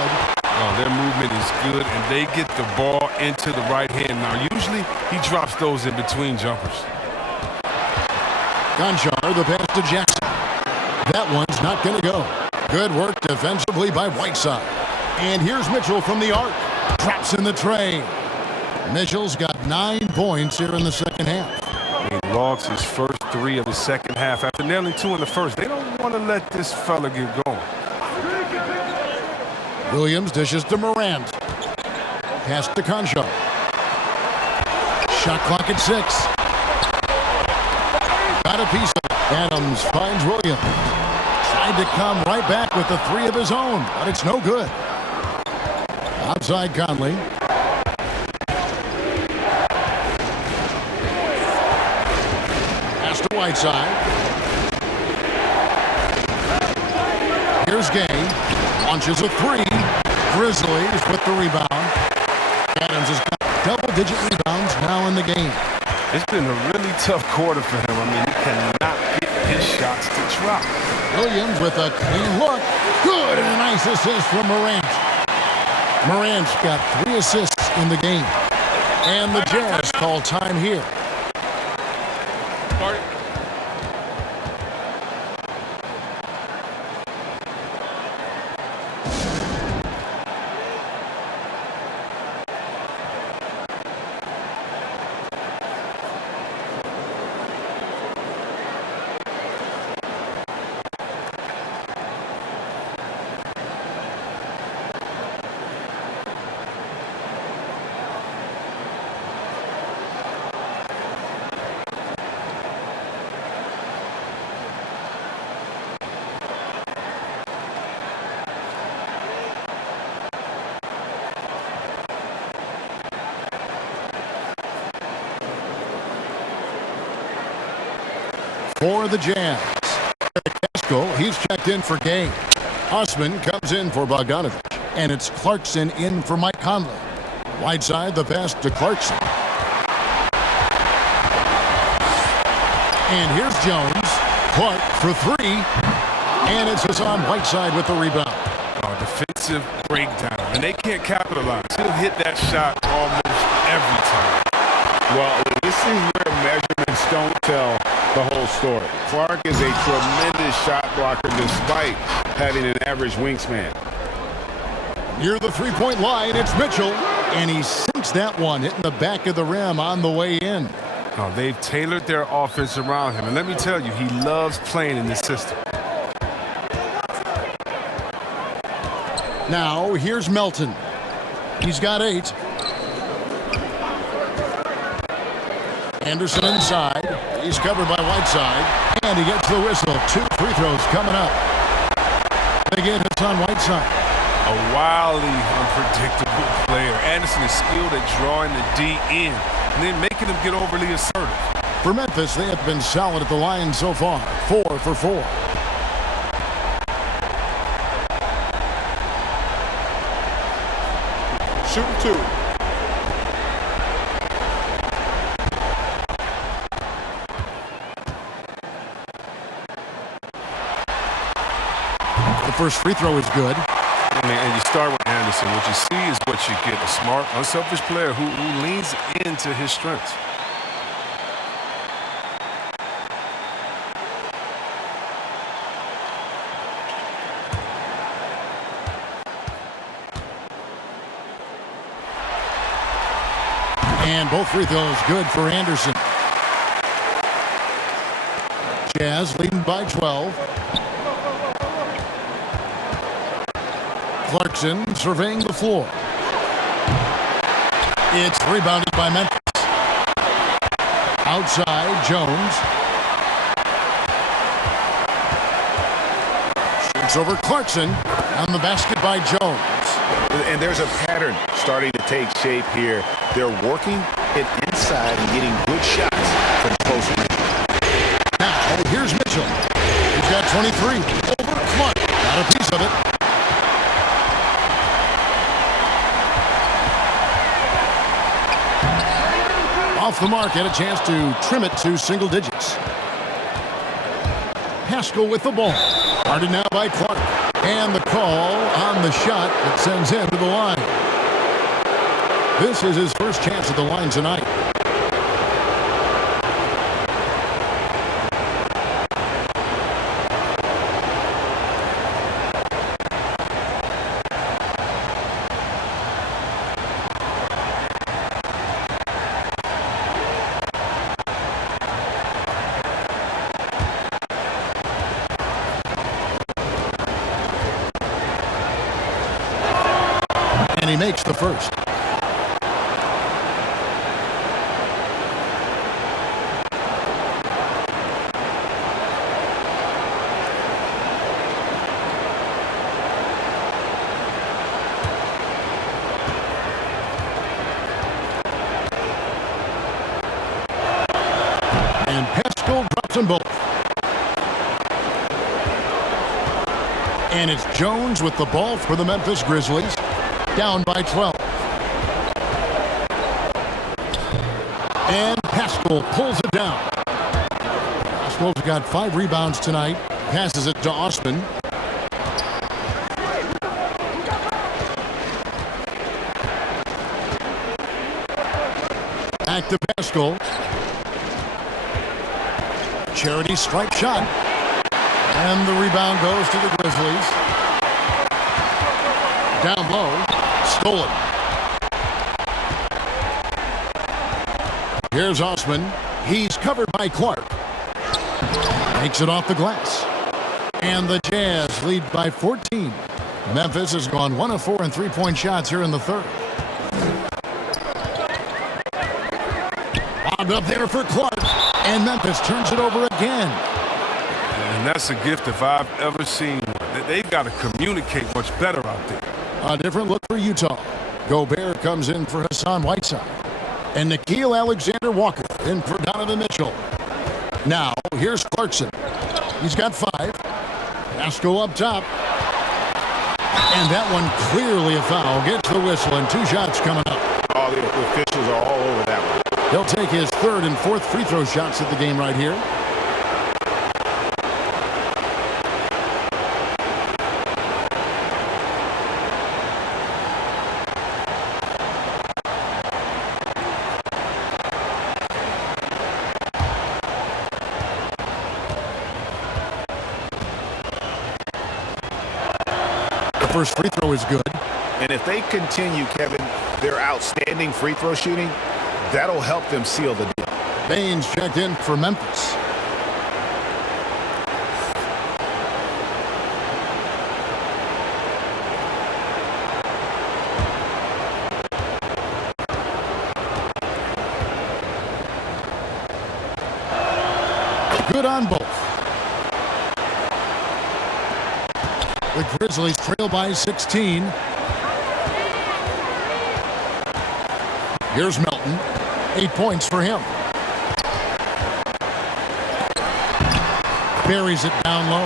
Oh, their movement is good, and they get the ball into the right hand. Now, usually he drops those in between jumpers. Gonchar, the pass to Jackson. That one's not going to go. Good work defensively by Whiteside. And here's Mitchell from the arc. Drops in the tray. Mitchell's got 9 points here in the second half. He logs his first 3 of the second half after nailing 2 in the first. They don't want to let this fella get going. Williams dishes to Morant. Pass to Concho. Shot clock at 6. Got a piece of it. Adams finds Williams. Tried to come right back with the 3 of his own, but it's no good. Outside Conley. Pass to Whiteside. Here's Gay. Launches a 3. Grizzlies with the rebound. Adams has got double-digit rebounds now in the game. It's been a really tough quarter for him. I mean, he cannot get his shots to drop. Williams with a clean look. Good, and a nice assist from Morant. Morant's got 3 assists in the game. And the Jazz call time here. For the Jazz, Casco, he's checked in for Gay. Osman comes in for Bogdanovich, and it's Clarkson in for Mike Conley. Whiteside, the pass to Clarkson. And here's Jones. Clark for 3, and it's Hassan Whiteside with the rebound. Oh, defensive breakdown, and they can't capitalize. He'll hit that shot almost every time. Well, this is where measurements don't tell the whole story. Clark is a tremendous shot blocker despite having an average wingspan. Near the 3-point line, it's Mitchell, and he sinks that one, hitting the back of the rim on the way in. Oh, they've tailored their offense around him, and let me tell you, he loves playing in this system. Now, here's Melton. He's got 8. Anderson inside. He's covered by Whiteside. And he gets the whistle. 2 free throws coming up. Again, it's on Whiteside. A wildly unpredictable player. Anderson is skilled at drawing the D in and then making him get overly assertive. For Memphis, they have been solid at the line so far. 4 for 4. Shooting 2. First free throw is good. And you start with Anderson. What you see is what you get. A smart, unselfish player who leans into his strengths. And both free throws good for Anderson. Jazz leading by 12. Clarkson surveying the floor. It's rebounded by Memphis. Outside, Jones. Shoots over Clarkson. On the basket by Jones. And there's a pattern starting to take shape here. They're working it inside and getting good shots from close range. Now, here's Mitchell. He's got 23. Over Clark. Got a piece of it. Off the mark, had a chance to trim it to single digits. Pascal with the ball. Guarded now by Clark. And the call on the shot that sends him to the line. This is his first chance at the line tonight. And he makes the first. And Pascal drops them both. And it's Jones with the ball for the Memphis Grizzlies. Down by 12. And Pascal pulls it down. Pascal's got 5 rebounds tonight. Passes it to Osman. Back to Pascal. Charity strike shot. And the rebound goes to the Grizzlies. Down low. Stolen. Here's Osman. He's covered by Clark. Makes it off the glass. And the Jazz lead by 14. Memphis has gone 1 of 4 in three-point shots here in the third. Lobbed up there for Clark. And Memphis turns it over again. And that's a gift if I've ever seen one. They've got to communicate much better out there. A different look for Utah. Gobert comes in for Hassan Whiteside. And Nickeil Alexander-Walker in for Donovan Mitchell. Now, here's Clarkson. He's got 5. Pascal up top. And that one clearly a foul. Gets the whistle and 2 shots coming up. All the officials are all over that one. He'll take his 3rd and 4th free throw shots at the game right here. First free throw is good. And if they continue, Kevin, their outstanding free throw shooting, that'll help them seal the deal. Baines checked in for Memphis. Good on both. The Grizzlies trail by 16. Here's Melton. 8 points for him. Buries it down low.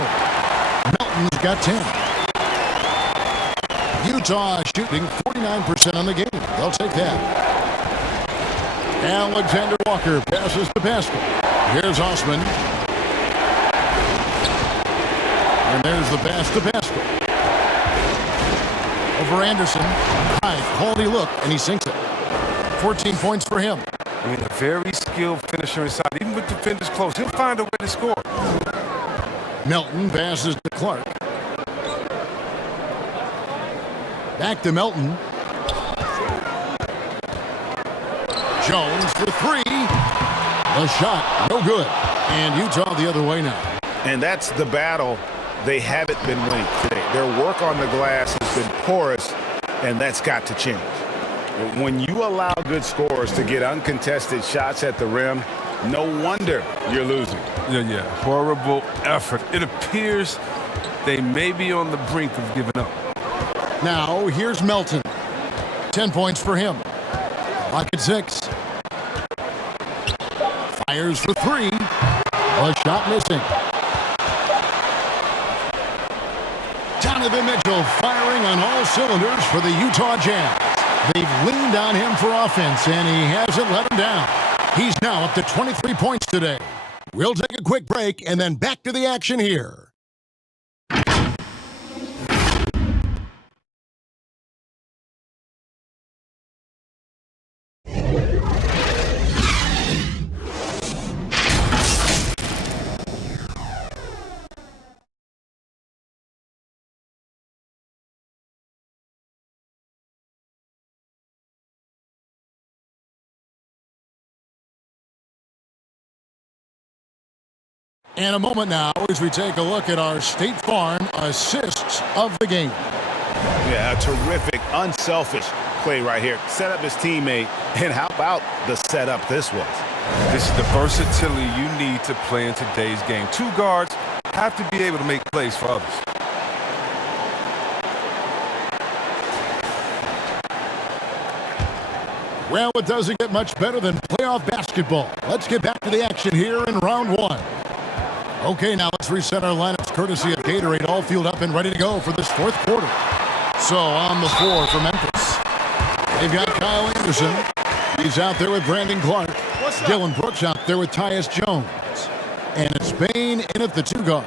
Melton's got 10. Utah shooting 49% on the game. They'll take that. Alexander Walker passes to Pascal. Here's Osman. And there's the pass to Pascal. Over Anderson. High quality look, and he sinks it. 14 points for him. I mean, a very skilled finisher inside. Even with defenders close, he'll find a way to score. Melton passes to Clark. Back to Melton. Jones for 3. The shot, no good. And Utah the other way now. And that's the battle they haven't been winning today. Their work on the glass has has been porous, and that's got to change. When you allow good scorers to get uncontested shots at the rim, no wonder you're losing. Yeah. Horrible effort. It appears they may be on the brink of giving up. Now, here's Melton. 10 points for him. Lock at 6. Fires for 3. A shot missing. Donovan Mitchell firing on all cylinders for the Utah Jazz. They've leaned on him for offense, and he hasn't let him down. He's now up to 23 points today. We'll take a quick break and then back to the action here. And a moment now as we take a look at our State Farm assists of the game. Yeah, a terrific, unselfish play right here. Set up his teammate, and how about the setup this was? This is the versatility you need to play in today's game. 2 guards have to be able to make plays for others. Well, it doesn't get much better than playoff basketball. Let's get back to the action here in round 1. Okay, now let's reset our lineups courtesy of Gatorade, all fueled up and ready to go for this 4th quarter. So on the floor for Memphis, they've got Kyle Anderson. He's out there with Brandon Clark. Dylan Brooks out there with Tyus Jones. And it's Bane in at the 2 guard.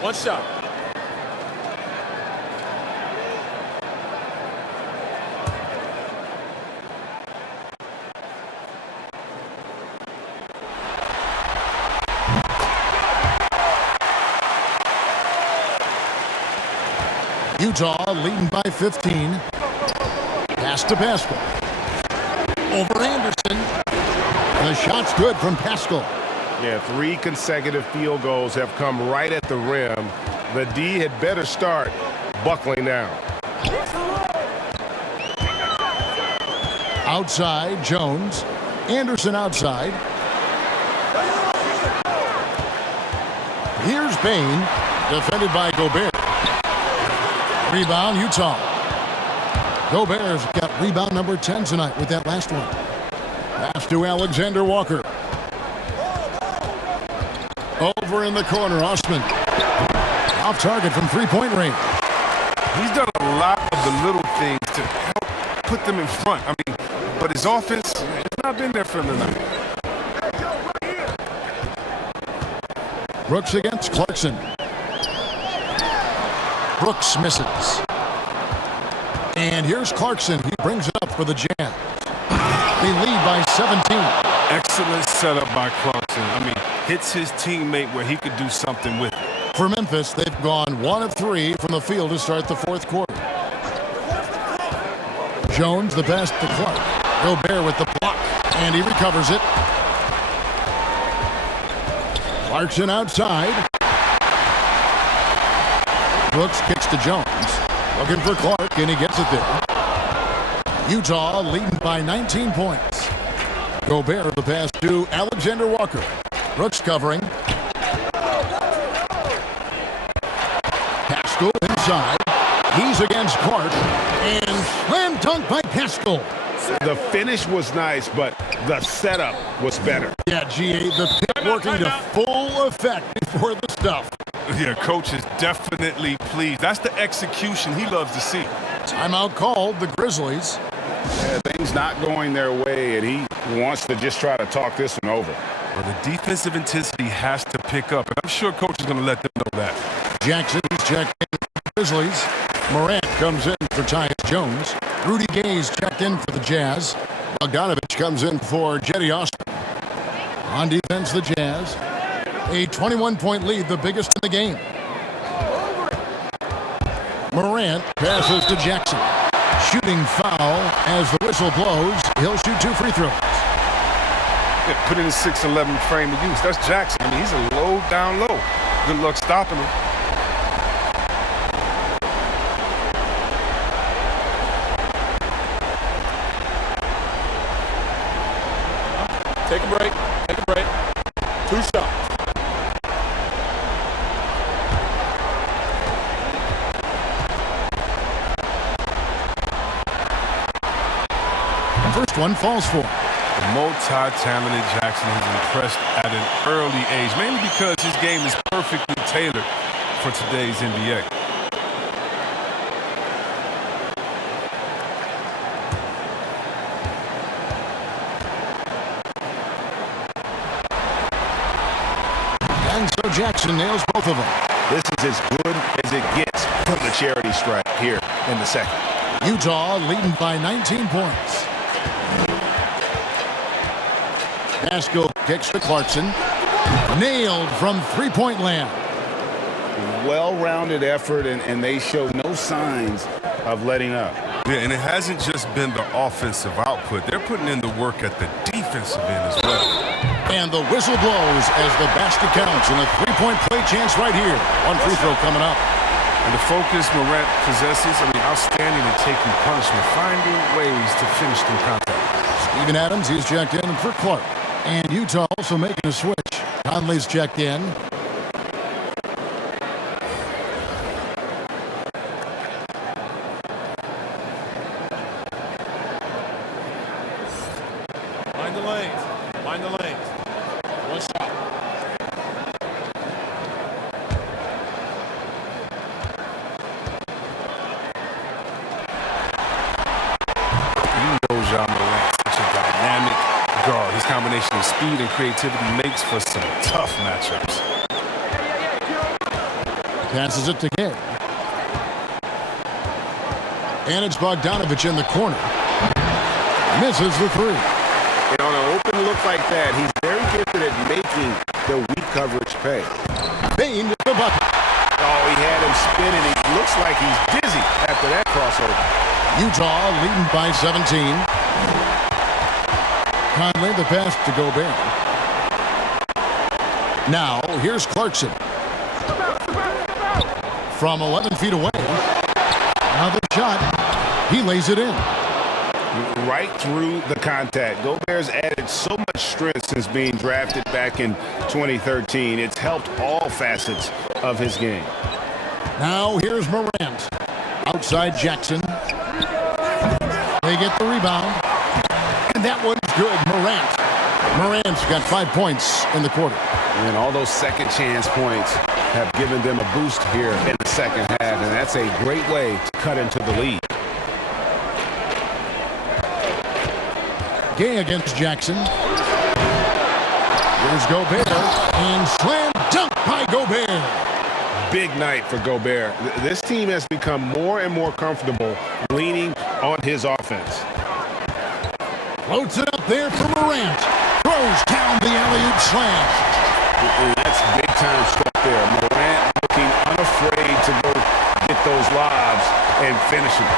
One shot. Utah leading by 15. Pass to Pascal. Over Anderson. The shot's good from Pascal. Yeah, 3 consecutive field goals have come right at the rim. The D had better start buckling down. Outside, Jones. Anderson outside. Here's Bane, defended by Gobert. Rebound, Utah. Gobert's got rebound number 10 tonight with that last one. Pass to Alexander Walker. Over in the corner, Osman. Off target from 3-point range. He's done a lot of the little things to help put them in front. I mean, but his offense has not been there for him tonight. Brooks against Clarkson. Brooks misses. And here's Clarkson. He brings it up for the Jazz. They lead by 17. Excellent setup by Clarkson. I mean, hits his teammate where he could do something with it. For Memphis, they've gone 1 of 3 from the field to start the 4th quarter. Jones, the pass to Clark. Gobert with the block, and he recovers it. Clarkson outside. Brooks kicks to Jones. Looking for Clark, and he gets it there. Utah leading by 19 points. Gobert the pass to Alexander Walker. Brooks covering. Pascal inside. He's against Clark. And slam dunk by Pascal. The finish was nice, but the setup was better. Yeah, GA, the pick working to full effect before the stuff. Yeah, coach is definitely pleased. That's the execution he loves to see. Timeout called, the Grizzlies. Yeah, things not going their way, and he wants to just try to talk this one over. Well, the defensive intensity has to pick up, and I'm sure coach is going to let them know that. Jackson's checked in for the Grizzlies. Morant comes in for Tyus Jones. Rudy Gay's checked in for the Jazz. Bogdanovich comes in for Jetty Austin. On defense, the Jazz. A 21-point lead, the biggest in the game. Morant passes to Jackson. Shooting foul as the whistle blows. He'll shoot 2 free throws. Yeah, put in a 6'11" frame of use. That's Jackson. I mean, he's a low, down low. Good luck stopping him. Take a break. Take a break. 2 shots. First one falls for. The multi-talented Jackson has impressed at an early age, mainly because his game is perfectly tailored for today's NBA. And so Jackson nails both of them. This is as good as it gets from the charity stripe here in the second. Utah leading by 19 points. Pascal kicks to Clarkson. Nailed from three-point land. Well-rounded effort, and they show no signs of letting up. Yeah, and it hasn't just been the offensive output. They're putting in the work at the defensive end as well. And the whistle blows as the basket counts, and a three-point play chance right here. One free throw coming up. And the focus Morant possesses, outstanding in taking punishment, finding ways to finish through contact. Steven Adams, he's checked in for Clark. And Utah also making a switch. Conley's checked in. Mind the lanes. Mind the lanes. 1 shot. Ja Morant, such a dynamic guard. His combination of speed and creativity makes for some tough matchups. Passes it to Gay. And it's Bogdanovich in the corner. Misses the three. And on an open look like that, he's very gifted at making the weak coverage pay. Bain to the bucket. Oh, he had him spinning. He looks like he's dizzy after that crossover. Utah leading by 17. Conley, the pass to Gobert. Now, here's Clarkson. From 11 feet away. Another shot. He lays it in. Right through the contact. Gobert's added so much strength since being drafted back in 2013. It's helped all facets of his game. Now, here's Morant. Outside Jackson. They get the rebound. And that one's good. Morant's got 5 points in the quarter. And all those second chance points have given them a boost here in the second half. And that's a great way to cut into the lead. Gay against Jackson. Here's Gobert. And slam dunk by Gobert. Big night for Gobert. This team has become more and more comfortable leaning on his offense. Floats it up there for Morant. Throws down the alley-oop slam. And that's big-time stuff there. Morant looking unafraid to go get those lobs and finish them.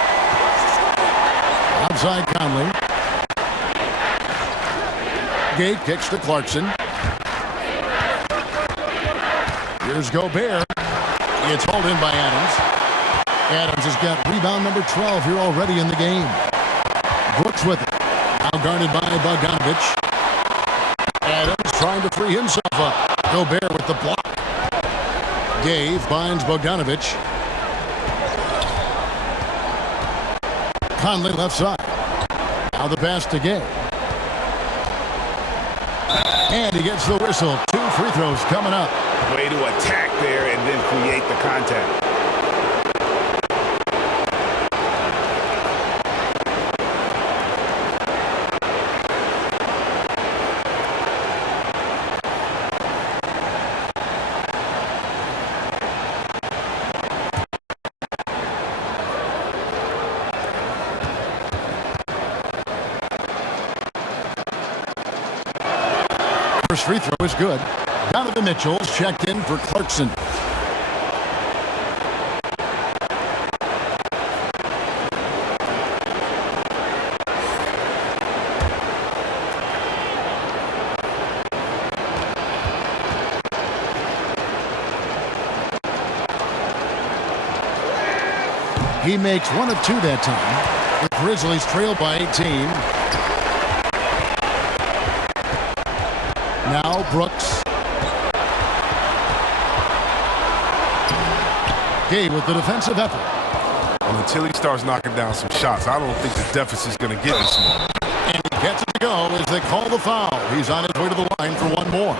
Outside Conley. Gay kicks to Clarkson. Here's Gobert. It's hauled in by Adams. Adams has got rebound number 12 here already in the game. Brooks with it. Now guarded by Bogdanovich. Adams trying to free himself up. Gobert with the block. Gay finds Bogdanovich. Conley left side. Now the pass to Gay. And he gets the whistle. 2 free throws coming up. Way to attack there and then create the contact. First free throw is good. Donovan Mitchell's checked in for Clarkson. He makes 1 of 2 that time. The Grizzlies trail by 18. Now Brooks. Gay with the defensive effort. Well, until he starts knocking down some shots, I don't think the deficit's going to get this one. And he gets it to go as they call the foul. He's on his way to the line for 1 more.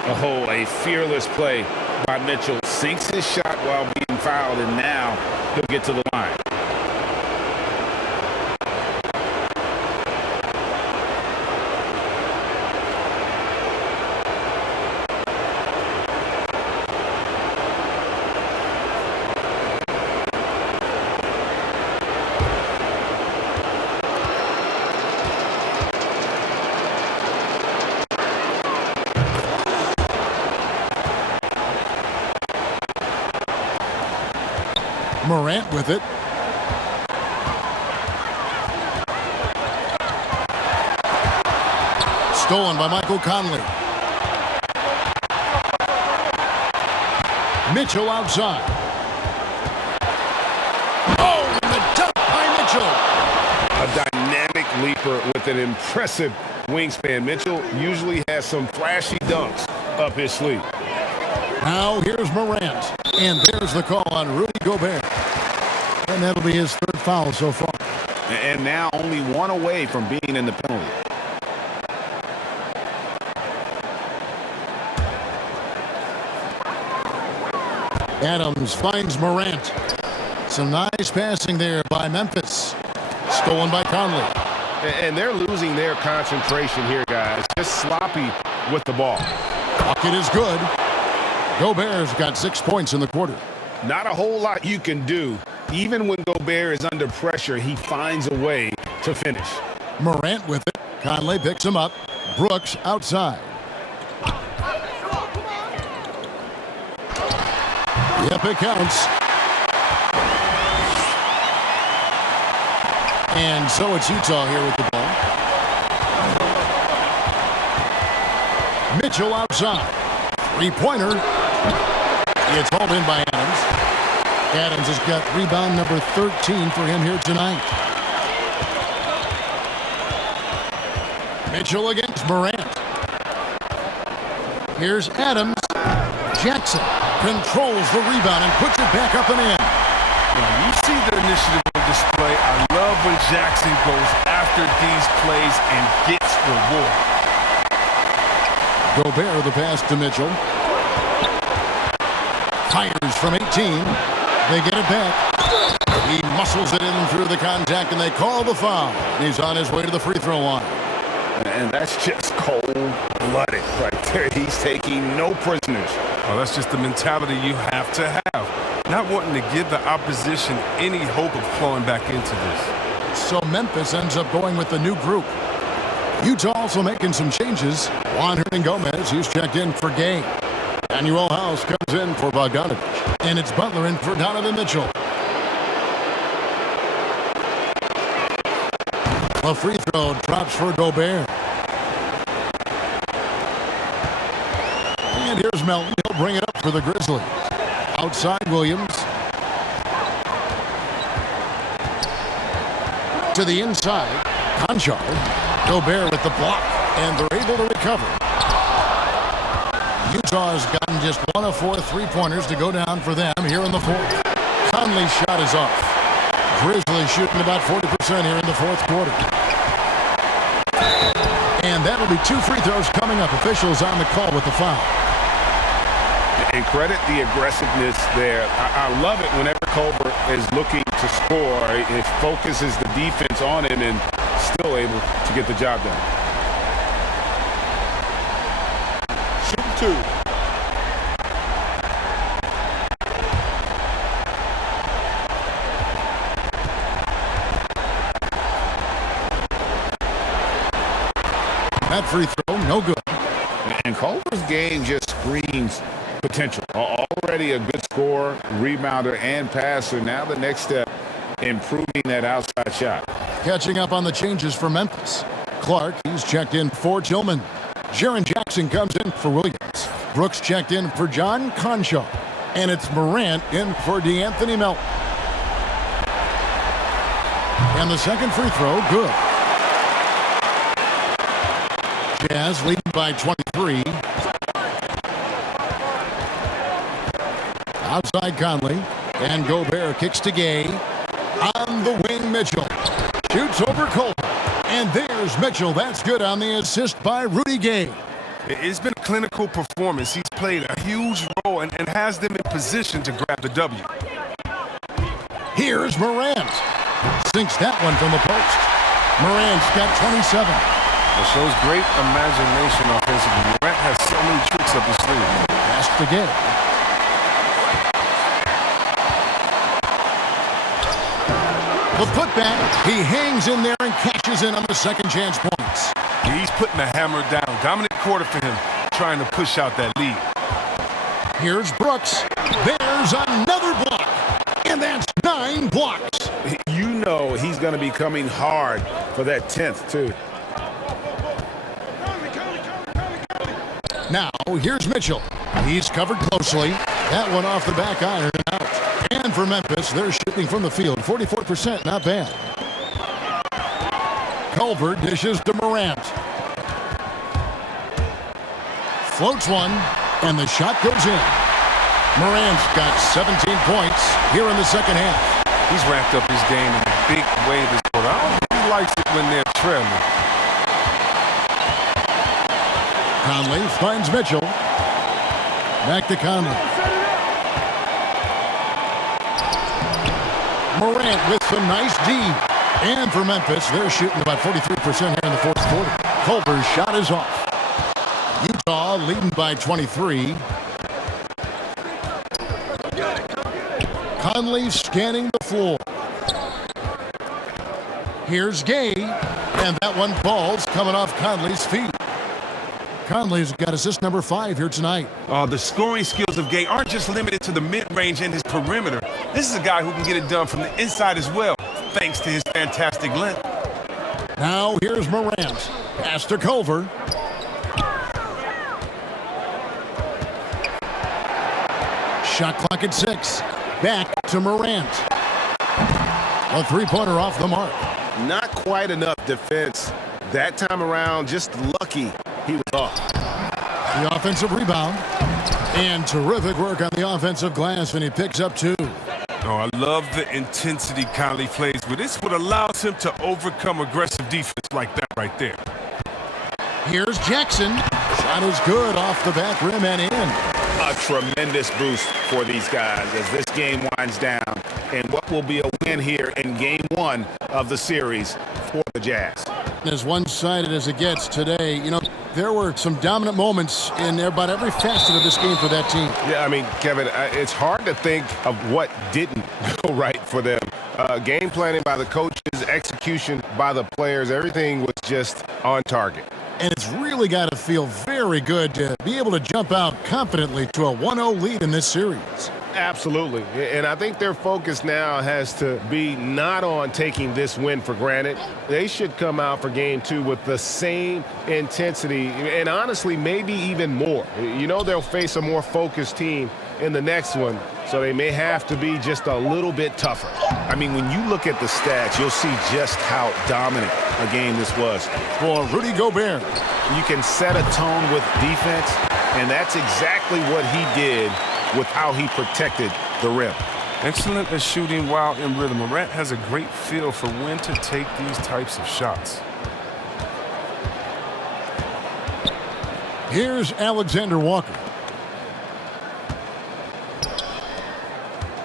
Oh, a fearless play by Mitchell. Sinks his shot while being fouled, and now he'll get to the line. Morant with it. Stolen by Michael Conley. Mitchell outside. Oh, and the dunk by Mitchell. A dynamic leaper with an impressive wingspan. Mitchell usually has some flashy dunks up his sleeve. Now here's Morant. And there's the call on Rudy Gobert. And that'll be his 3rd foul so far. And now only 1 away from being in the penalty. Adams finds Morant. Some nice passing there by Memphis. Stolen by Conley. And they're losing their concentration here, guys. Just sloppy with the ball. Bucket is good. Gobert's got 6 points in the quarter. Not a whole lot you can do. Even when Gobert is under pressure, he finds a way to finish. Morant with it. Conley picks him up. Brooks outside. Yep, it counts. And so it's Utah here with the ball. Mitchell outside. 3-pointer. It's hauled in by Adams. Adams has got rebound number 13 for him here tonight. Mitchell against Morant. Here's Adams. Jackson controls the rebound and puts it back up and in. Now, you see the initiative on display. I love when Jackson goes after these plays and gets reward. Gobert the pass to Mitchell. Fires from 18. They get it back. He muscles it in through the contact, and they call the foul. He's on his way to the free throw line. And that's just cold-blooded right there. He's taking no prisoners. Well, that's just the mentality you have to have. Not wanting to give the opposition any hope of clawing back into this. So Memphis ends up going with the new group. Utah also making some changes. Juan Hernangomez, who's checked in for Gay. Daniel House comes in for Bogdanovich. And it's Butler in for Donovan Mitchell. A free throw drops for Gobert. And here's Melton. He'll bring it up for the Grizzlies. Outside Williams. To the inside. Conchar. Gobert with the block. And they're able to recover. Utah has gotten just 1 of 4 3-pointers to go down for them here in the 4th. Conley's shot is off. Grizzlies shooting about 40% here in the 4th quarter. And that'll be 2 free throws coming up. Officials on the call with the foul. And credit the aggressiveness there. I love it whenever Culver is looking to score. It focuses the defense on him and still able to get the job done. Shoot 2. That free throw, no good. And Culver's game just screens potential. Already a good scorer, rebounder, and passer. Now the next step, improving that outside shot. Catching up on the changes for Memphis. Clark, he's checked in for Tillman. Jaren Jackson comes in for Williams. Brooks checked in for John Concho. And it's Morant in for DeAnthony Melton. And the second free throw, good. Jazz leading by 23. Outside Conley. And Gobert kicks to Gay. On the wing, Mitchell. Shoots over Cole. And there's Mitchell. That's good on the assist by Rudy Gay. It's been a clinical performance. He's played a huge role and has them in position to grab the W. Here's Morant. Sinks that one from the post. Morant's got 27. It shows great imagination offensively. Morant has so many tricks up his sleeve. Pass to Gay. The putback, he hangs in there and cashes in on the second chance points. He's putting the hammer down. Dominant quarter for him, trying to push out that lead. Here's Brooks. There's another block. And that's 9 blocks. You know he's going to be coming hard for that 10th, too. Now, here's Mitchell. He's covered closely. That one off the back iron and out. And for Memphis, they're shooting from the field. 44%, not bad. Culver dishes to Morant. Floats one, and the shot goes in. Morant's got 17 points here in the second half. He's ramped up his game in a big way this quarter. I don't think he likes it when they're trailing. Conley finds Mitchell. Back to Conley. Morant with some nice D. And for Memphis, they're shooting about 43% here in the fourth quarter. Culver's shot is off. Utah leading by 23. Conley scanning the floor. Here's Gay. And that one falls coming off Conley's feet. Conley's got assist number 5 here tonight. The scoring skills of Gay aren't just limited to the mid-range and his perimeter. This is a guy who can get it done from the inside as well, thanks to his fantastic length. Now here's Morant. Pass to Culver. Shot clock at 6. Back to Morant. A three-pointer off the mark. Not quite enough defense that time around. Just lucky he was off. The offensive rebound. And terrific work on the offensive glass, and he picks up 2. Oh, I love the intensity Conley plays with. It's what allows him to overcome aggressive defense like that right there. Here's Jackson. Shot is good off the back rim and in. A tremendous boost for these guys as this game winds down, and what will be a win here in game 1 of the series for the Jazz. As one-sided as it gets today, you know, there were some dominant moments in about every facet of this game for that team. Yeah, I mean, Kevin, it's hard to think of what didn't go right for them. Game planning by the coaches, execution by the players, everything was just on target. And it's really got to feel very good to be able to jump out confidently to a 1-0 lead in this series. Absolutely. And I think their focus now has to be not on taking this win for granted. They should come out for game 2 with the same intensity and honestly maybe even more. You know they'll face a more focused team in the next one, so they may have to be just a little bit tougher. I mean, when you look at the stats, you'll see just how dominant a game this was. For Rudy Gobert. You can set a tone with defense, and that's exactly what he did with how he protected the rim. Excellent at shooting while in rhythm. Morant has a great feel for when to take these types of shots. Here's Alexander Walker.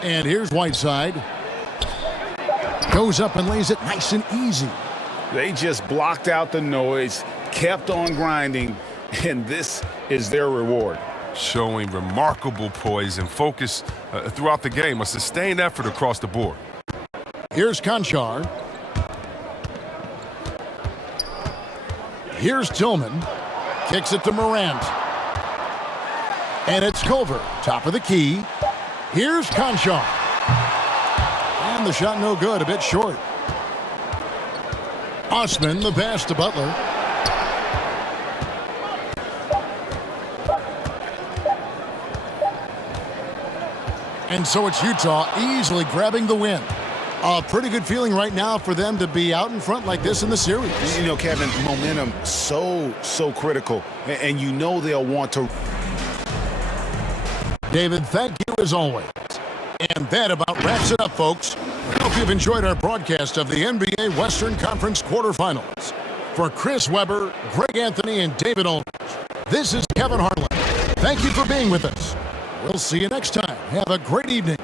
And here's Whiteside. Goes up and lays it nice and easy. They just blocked out the noise, kept on grinding, and this is their reward. Showing remarkable poise and focus throughout the game, a sustained effort across the board. Here's Conchar. Here's Tillman. Kicks it to Morant. And it's Culver, top of the key. Here's Conchon. And the shot no good, a bit short. Osman, the pass to Butler. And so it's Utah easily grabbing the win. A pretty good feeling right now for them to be out in front like this in the series. You know, Kevin, momentum so critical, and you know they'll want to. David, thank you as always. And that about wraps it up, folks. I hope you've enjoyed our broadcast of the NBA Western Conference quarterfinals. For Chris Webber, Greg Anthony, and David Aldridge, this is Kevin Harlan. Thank you for being with us. We'll see you next time. Have a great evening.